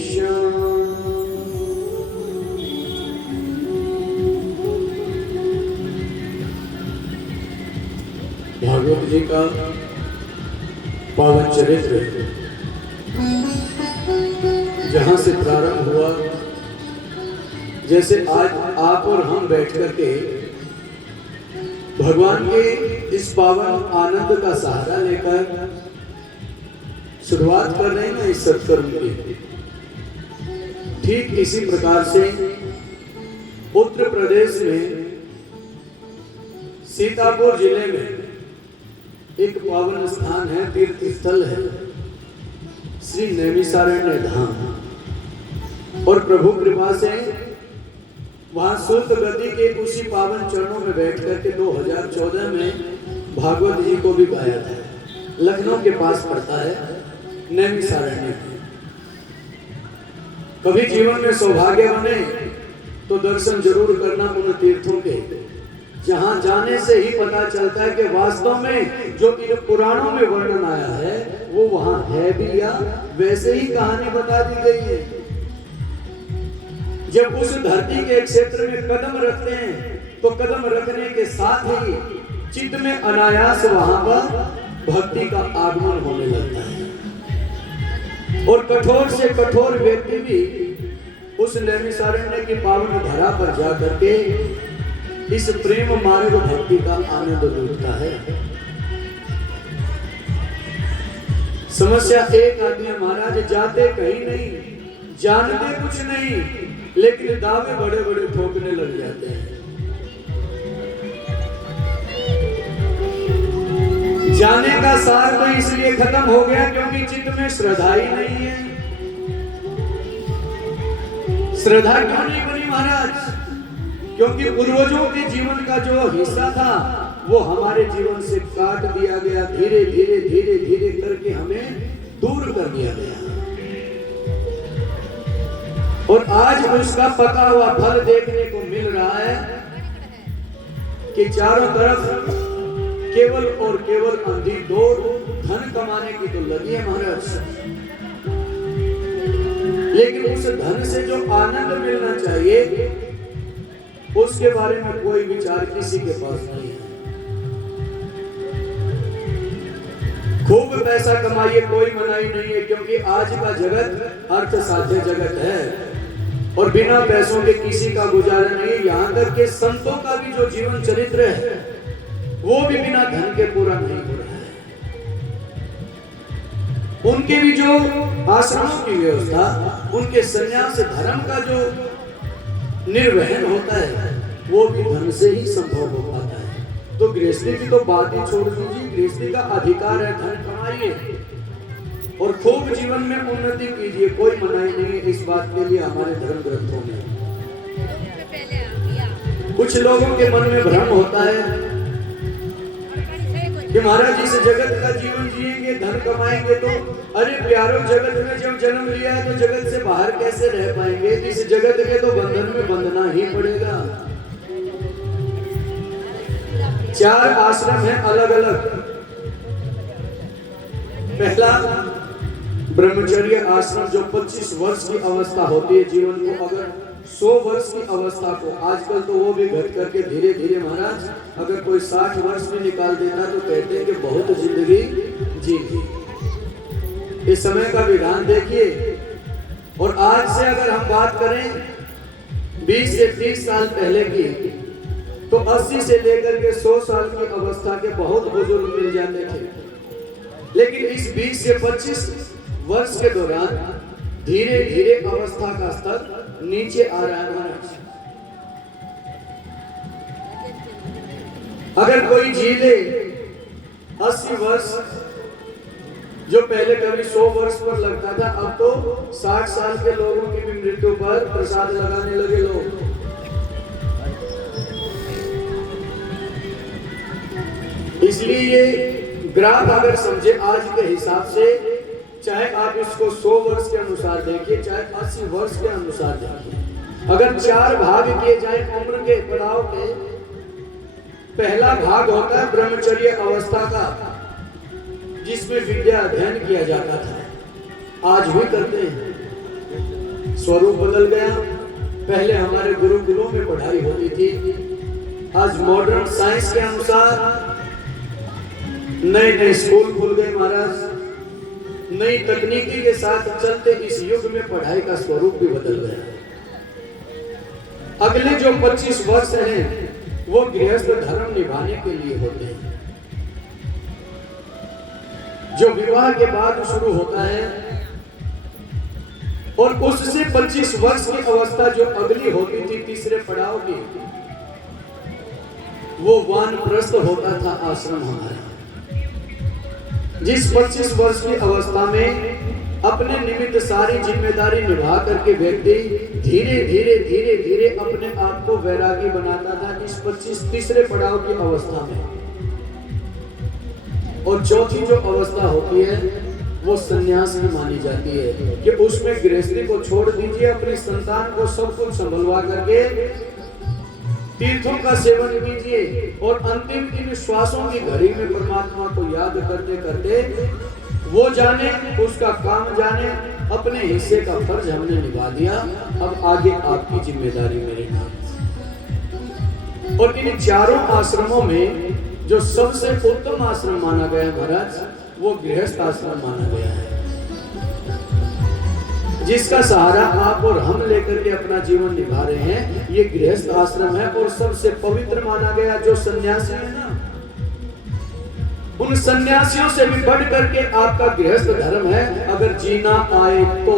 श्याम। भागवत जी का पावन चरित्र जहां से प्रारंभ हुआ, जैसे आज आप और हम बैठ करके भगवान के इस पावन आनंद का सहारा लेकर शुरुआत कर रहे हैं ना इस सत्कर्म की, ठीक इसी प्रकार से उत्तर प्रदेश में सीतापुर जिले में एक पावन स्थान है, तीर्थ स्थल है, श्री नैमिषारण्य धाम। और प्रभु कृपा से वहां सूत गति के उसी पावन चरणों में बैठ करके 2014 में भागवत जी को भी गाया था। लखनऊ के पास पड़ता है नैमिषारण्य। कभी जीवन में सौभाग्य बने तो दर्शन जरूर करना उन तीर्थों के, जहां जाने से ही पता चलता है कि वास्तव में जो इन पुराणों में वर्णन आया है वो वहां है भी या वैसे ही कहानी बता दी गई है। जब उस धरती के क्षेत्र में कदम रखते हैं तो कदम रखने के साथ ही चित्त में अनायास वहां पर भक्ति का आगमन होने लगता है। और कठोर से कठोर व्यक्ति भी उस नैमिषारण्य की पावन धरा पर जा करके इस प्रेम मार्ग भक्ति का आनंद लूटता है। समस्या एक आदमी है महाराज, जाते कहीं नहीं, जानते कुछ नहीं, लेकिन दावे बड़े बड़े ठोकने लग जाते हैं। जाने का सार तो इसलिए खत्म हो गया क्योंकि चित्त में श्रद्धा ही नहीं है। श्रद्धा क्यों नहीं बनी महाराज? क्योंकि पूर्वजों के जीवन का जो हिस्सा था वो हमारे जीवन से काट दिया गया, धीरे धीरे धीरे धीरे करके हमें दूर कर दिया गया। और आज उसका पका हुआ फल देखने को मिल रहा है कि चारों तरफ केवल और केवल अंधी दौड़ धन कमाने की तो लगी है महाराज, लेकिन उस धन से जो आनंद मिलना चाहिए उसके बारे में कोई विचार किसी के पास नहीं है। खूब पैसा कमाइए, कोई मनाही नहीं है, क्योंकि आज का जगत अर्थ साध्य जगत है और बिना पैसों के किसी का गुजारा नहीं। यहाँ तक के संतों का भी जो जीवन चरित्र है वो भी बिना धन के पूरा नहीं हो रहा है। उनके भी जो आश्रमों की व्यवस्था, उनके संन्यास धर्म का जो निर्वहन होता है वो भी धन से ही संभव हो पाता है। तो गृहस्थी की तो बात ही छोड़ दीजिए, गृहस्थी का अधिकार है, धन कमाइए और खूब जीवन में उन्नति कीजिए, कोई मनाही नहीं है इस बात के लिए हमारे धर्म ग्रंथों में। कुछ लोगों के मन में भ्रम होता है कि महाराज इस जगत का जीवन जिएंगे, धन कमाएंगे तो अरे प्यारो, जगत में जब जन्म लिया है तो जगत से बाहर कैसे रह पाएंगे? इस जगत के तो बंधन में बंधना ही पड़ेगा। 4 आश्रम हैं अलग अलग। पहला ब्रह्मचर्य आश्रम जो 25 वर्ष की अवस्था होती है जीवन को, अगर 100 वर्ष की अवस्था को, आजकल तो वो भी घट करके धीरे धीरे महाराज अगर कोई 60 वर्ष में निकाल देता तो कहते हैं कि बहुत जिंदगी जी ली। इस समय का विधान देखिए। और आज से अगर हम बात करें 20 से 30 साल पहले की, तो 80 से लेकर के 100 साल की अवस्था के बहुत बुजुर्ग मिल जाते थे। लेकिन इस 20 से 25 वर्ष के दौरान धीरे धीरे अवस्था का स्तर नीचे आ रहा है महाराज। अगर कोई जी ले 80 वर्ष, जो पहले कभी 100 वर्ष पर लगता था, अब तो 60 साल के लोगों की भी मृत्यु पर प्रसाद लगाने लगे लोग। इसलिए ये ग्राफ अगर समझे आज के हिसाब से, चाहे आप इसको 100 वर्ष के अनुसार देखिए, चाहे 80 वर्ष के अनुसार देखिए, अगर 4 भाग किए जाए उम्र के पड़ाव के, पहला भाग होता है ब्रह्मचर्य अवस्था का, जिसमें विद्या अध्ययन किया जाता था, आज भी करते हैं। स्वरूप बदल गया। पहले हमारे गुरुकुलों में पढ़ाई होती थी, आज मॉडर्न साइंस के अनुसार नए नए स्कूल खुल गए महाराज। नई तकनीकी के साथ चलते इस युग में पढ़ाई का स्वरूप भी बदल गया। अगले जो 25 वर्ष हैं वो गृहस्थ धर्म निभाने के लिए होते हैं, जो विवाह के बाद शुरू होता है। और उससे 25 वर्ष की अवस्था जो अगली होती थी तीसरे पड़ाव की, वो वानप्रस्थ होता था आश्रम हमारा। जिस 25 वर्ष की अवस्था में अपने निमित्त सारी जिम्मेदारी निभा करके व्यक्ति धीरे धीरे धीरे धीरे अपने आप को वैरागी बनाता था, इस तीसरे पड़ाव की अवस्था में। और चौथी जो अवस्था होती है वो संन्यास की मानी जाती है कि उसमें गृहस्थी को छोड़ दीजिए, अपनी संतान को सब कुछ संभलवा करके तीर्थों का सेवन कीजिए और अंतिम इन श्वासों की घड़ी में परमात्मा को याद करते करते वो जाने, उसका काम जाने, अपने हिस्से का फर्ज हमने निभा दिया, अब आगे आपकी जिम्मेदारी मेरे नाम। और इन 4 आश्रमों में जो सबसे उत्तम आश्रम माना गया महाराज, वो गृहस्थ आश्रम माना गया है, जिसका सहारा आप और हम लेकर के अपना जीवन निभा रहे हैं। ये गृहस्थ आश्रम है और सबसे पवित्र माना गया। जो सन्यासी है ना, उन सन्यासियों से भी बढ़ करके आपका गृहस्थ धर्म है, अगर जीना आए तो।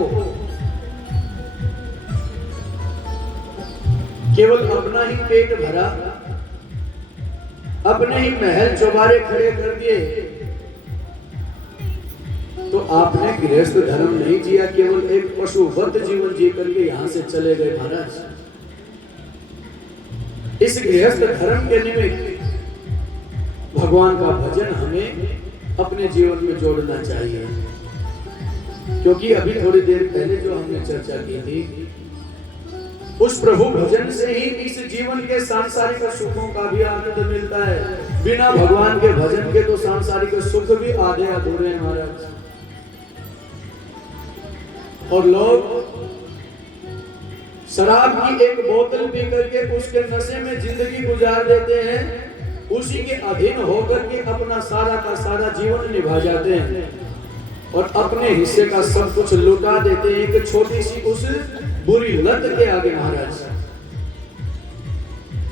केवल अपना ही पेट भरा, अपने ही महल चौबारे खड़े कर दिए तो आपने गृहस्थ धर्म नहीं जिया, केवल एक पशुवत जीवन जी करके यहां से चले गए महाराज। इस गृहस्थ धर्म के निमित्त भगवान का भजन हमें अपने जीवन में जोड़ना चाहिए, क्योंकि अभी थोड़ी देर पहले जो हमने चर्चा की थी, उस प्रभु भजन से ही इस जीवन के सांसारिक सुखों का भी आनंद मिलता है। बिना भगवान के भजन के तो सांसारिक सुख भी आधे अधूरे हैं महाराज। और लोग शराब की एक बोतल पी करके उसके नशे में जिंदगी गुजार देते हैं उसी के अधीन होकर के अपना सारा का सारा जीवन निभा जाते हैं और अपने हिस्से का सब कुछ लुटा देते हैं एक छोटी सी उस बुरी लत के आगे महाराज।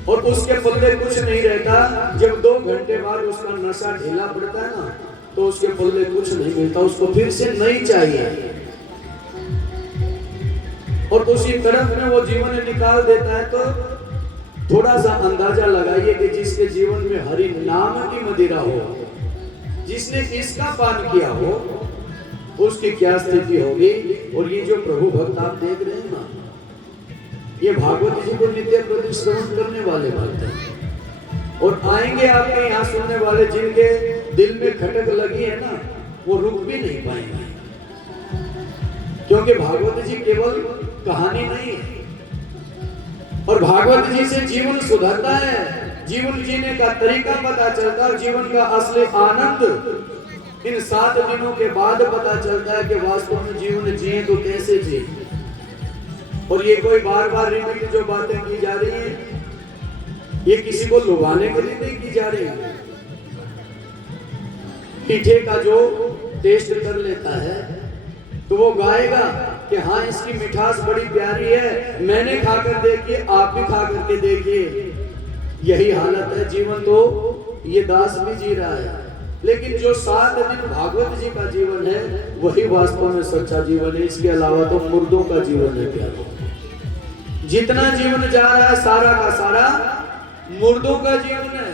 और उसके पल्ले कुछ नहीं रहता। जब 2 घंटे बाद उसका नशा ढीला पड़ता है ना, तो उसके पल्ले कुछ नहीं मिलता, उसको फिर से नहीं चाहिए और उसी तरफ में वो जीवन निकाल देता है। तो थोड़ा सा अंदाजा लगाइए कि जिसके जीवन में हरि नाम की मदिरा हो, जिसने इसका पान किया हो, उसकी क्या स्थिति होगी। और ये जो प्रभु भक्त आप देख रहे हैं ना, ये भागवत जी को नित्य प्रति श्रवण करने वाले भक्त हैं। और आएंगे आपके यहाँ सुनने वाले जिनके दिल में खटक लगी है ना, वो रुक भी नहीं पाएंगे, क्योंकि भागवत जी केवल कहानी नहीं है। और भागवत जी से जीवन सुधरता है, जीवन जीने का तरीका पता चलता है। जीवन का असली आनंद इन 7 दिनों के बाद पता चलता है कि वास्तव में जीवन जिए तो कैसे जिए। और ये कोई बार बार रिपीट जो बातें की जा रही हैं, ये किसी को लुभाने के लिए नहीं की जा रही है। पीठे का जो टेस्ट कर लेता है तो वो गाएगा कि हाँ इसकी मिठास बड़ी प्यारी है, मैंने खाकर देखिए, आप भी खा करके देखिए। यही हालत है जीवन। तो ये दास भी जी रहा है, लेकिन जो 7 दिन भागवत जी का जीवन है वही वास्तव में सच्चा जीवन है। इसके अलावा तो मुर्दों का जीवन है प्यारो। जितना जीवन जा रहा है सारा का सारा मुर्दों का जीवन है,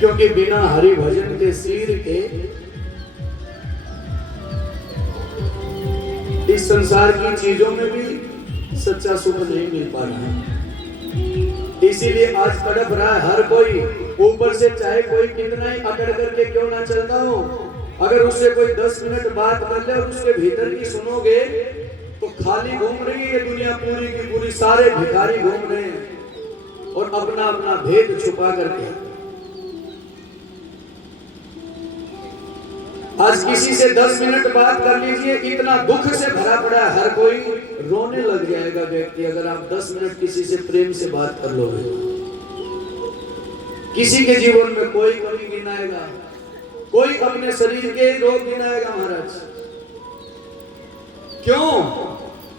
क्योंकि बिना हरि भजन के सिर के इस संसार की चीजों में भी सच्चा सुख नहीं मिल पा रहा है। इसीलिए आज तड़प रहा है हर कोई, ऊपर से चाहे कोई कितना ही अकड़ करके क्यों ना चलता हो, अगर उससे कोई 10 मिनट बात कर ले और उसके भीतर की सुनोगे तो खाली घूम रही है ये दुनिया पूरी की पूरी, सारे भिखारी घूम रहे हैं और अपना अपना भेद छुपा करके। आज किसी से 10 मिनट बात कर लीजिए, इतना दुख से भरा पड़ा है हर कोई, रोने लग जाएगा व्यक्ति अगर आप 10 मिनट किसी से प्रेम से बात कर लोगे। किसी के जीवन में कोई कमी गिनाएगा, कोई अपने शरीर के रोग गिनाएगा महाराज। क्यों,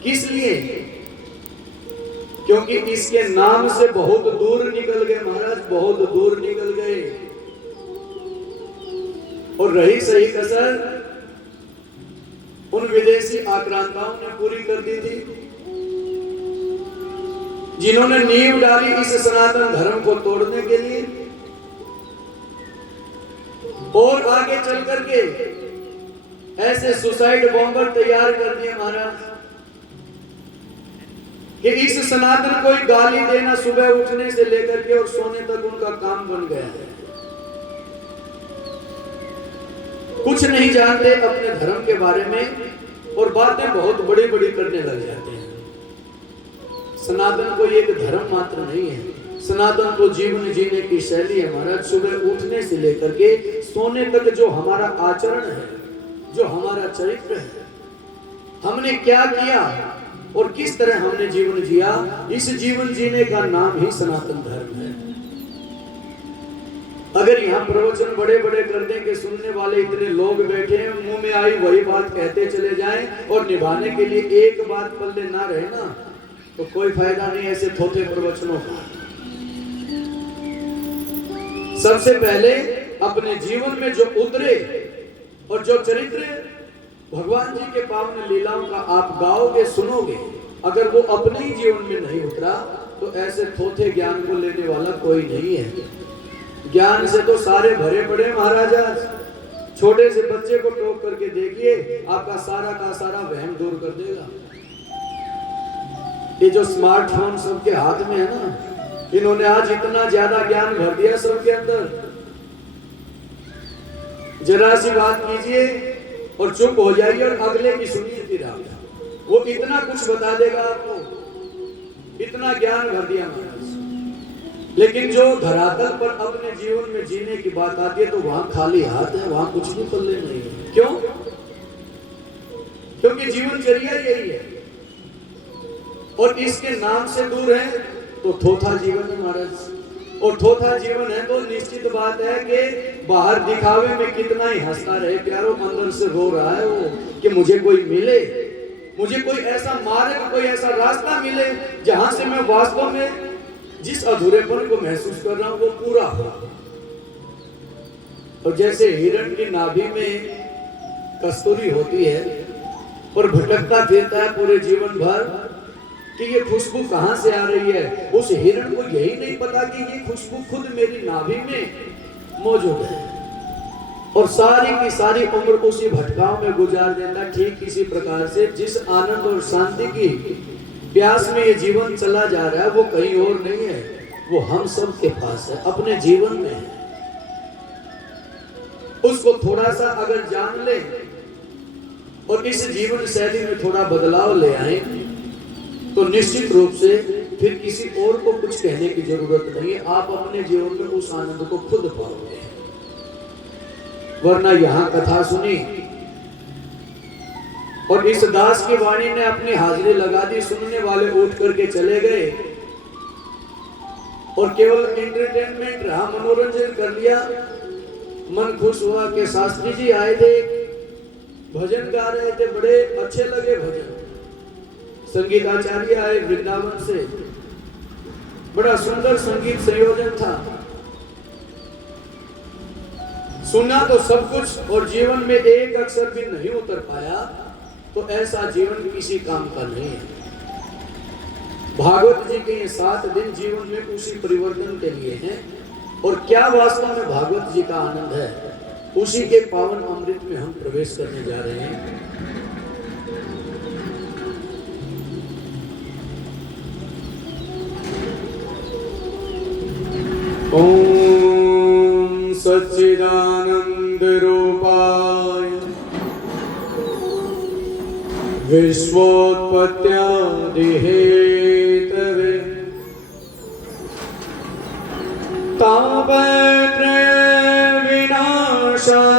किस लिए? क्योंकि इसके नाम से बहुत दूर निकल गए महाराज, बहुत दूर निकल गए। और रही सही कसर उन विदेशी आक्रांताओं ने पूरी कर दी थी, जिन्होंने नींव डाली इस सनातन धर्म को तोड़ने के लिए। और आगे चल करके ऐसे सुसाइड बॉम्बर तैयार कर दिए महाराज कि इस सनातन को ही गाली देना सुबह उठने से लेकर के और सोने तक उनका काम बन गया है। कुछ नहीं जानते अपने धर्म के बारे में और बातें बहुत बड़ी बड़ी करने लग जाते हैं। सनातन को एक धर्म मात्र नहीं है, सनातन तो जीवन जीने की शैली है महाराज। सुबह उठने से लेकर के सोने तक जो हमारा आचरण है, जो हमारा चरित्र है, हमने क्या किया और किस तरह हमने जीवन जिया, इस जीवन जीने का नाम ही सनातन धर्म है। अगर यहाँ प्रवचन बड़े बड़े कर दें कि सुनने वाले इतने लोग बैठे हैं, मुंह में आई वही बात कहते चले जाएं और निभाने के लिए एक बात पल्ले ना रहे ना, तो कोई फायदा नहीं ऐसे थोथे प्रवचनों का। सबसे पहले अपने जीवन में जो उतरे और जो चरित्र भगवान जी के पावन लीलाओं का आप गाओगे, सुनोगे, अगर वो अपने ही जीवन में नहीं उतरा तो ऐसे थोथे ज्ञान को लेने वाला कोई नहीं है। ज्ञान से तो सारे भरे पड़े महाराजा। छोटे से बच्चे को टोक करके देखिए, आपका सारा का सारा वहम दूर कर देगा। ये जो स्मार्टफोन सबके हाथ में है ना, इन्होंने आज इतना ज्यादा ज्ञान भर दिया सबके अंदर। जरा सी बात कीजिए और चुप हो जाइए और अगले की सुनिए, फिर आप वो इतना कुछ बता देगा आपको, इतना ज्ञान भर दिया महाराज। लेकिन जो धरातल पर अपने जीवन में जीने की बात आती है तो वहां खाली हाथ है, वहां कुछ भी पल्ले नहीं है। क्यों? क्योंकि जीवनचर्या यही है और इसके नाम से दूर है तो थोथा जीवन है महाराज। और थोथा जीवन है तो निश्चित बात है कि बाहर दिखावे में कितना ही हंसता रहे प्यारो, अंदर से रो रहा है वो कि मुझे कोई मिले, मुझे कोई ऐसा मार्ग, कोई ऐसा रास्ता मिले जहां से मैं वास्तव में जिस अधूरेपन को महसूस कर रहा हूं वो पूरा हो। और जैसे हिरण की नाभि में कस्तूरी होती है और भटकता फिरता है पूरे जीवन भर कि ये खुशबू कहां से आ रही है, उस हिरण को यही नहीं पता कि ये खुशबू खुद मेरी नाभि में मौजूद है। और सारी की सारी उम्र उसी भटकाव में गुजार देता। ठीक इसी प्रकार से जिस आनंद और शांति की प्यास में ये जीवन चला जा रहा है वो कहीं और नहीं है, वो हम सब के पास है, अपने जीवन में है। उसको थोड़ा सा अगर जान ले और इस जीवन शैली में थोड़ा बदलाव ले आए तो निश्चित रूप से फिर किसी और को कुछ कहने की जरूरत नहीं है, आप अपने जीवन में उस आनंद को खुद पाओगे। वरना यहां कथा सुनी और इस दास की वाणी ने अपनी हाजिरी लगा दी, सुनने वाले उठ करके चले गए और केवल एंटरटेनमेंट रहा, मनोरंजन कर लिया। मन खुश हुआ कि शास्त्री जी आए थे, भजन गा रहे थे, बड़े अच्छे लगे भजन। संगीताचार्य आए वृंदावन से, बड़ा सुंदर संगीत संयोजन था। सुना तो सब कुछ और जीवन में एक अक्षर भी नहीं उतर पाया, तो ऐसा जीवन किसी काम का नहीं है। भागवत जी के ये 7 दिन जीवन में उसी परिवर्तन के लिए हैं। और क्या वास्तव में भागवत जी का आनंद है, उसी के पावन अमृत में हम प्रवेश करने जा रहे हैं। ओम सच्चिदानंद रूपाय विश्वोत्पत्त्यादि हेतवे तापत्रय विनाशाय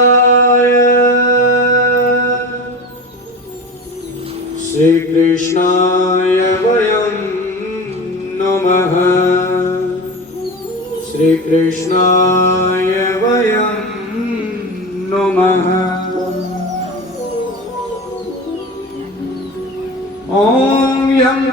श्री कृष्णाय वयं नमः। श्री कृष्णाय वयं नमः। ओम यं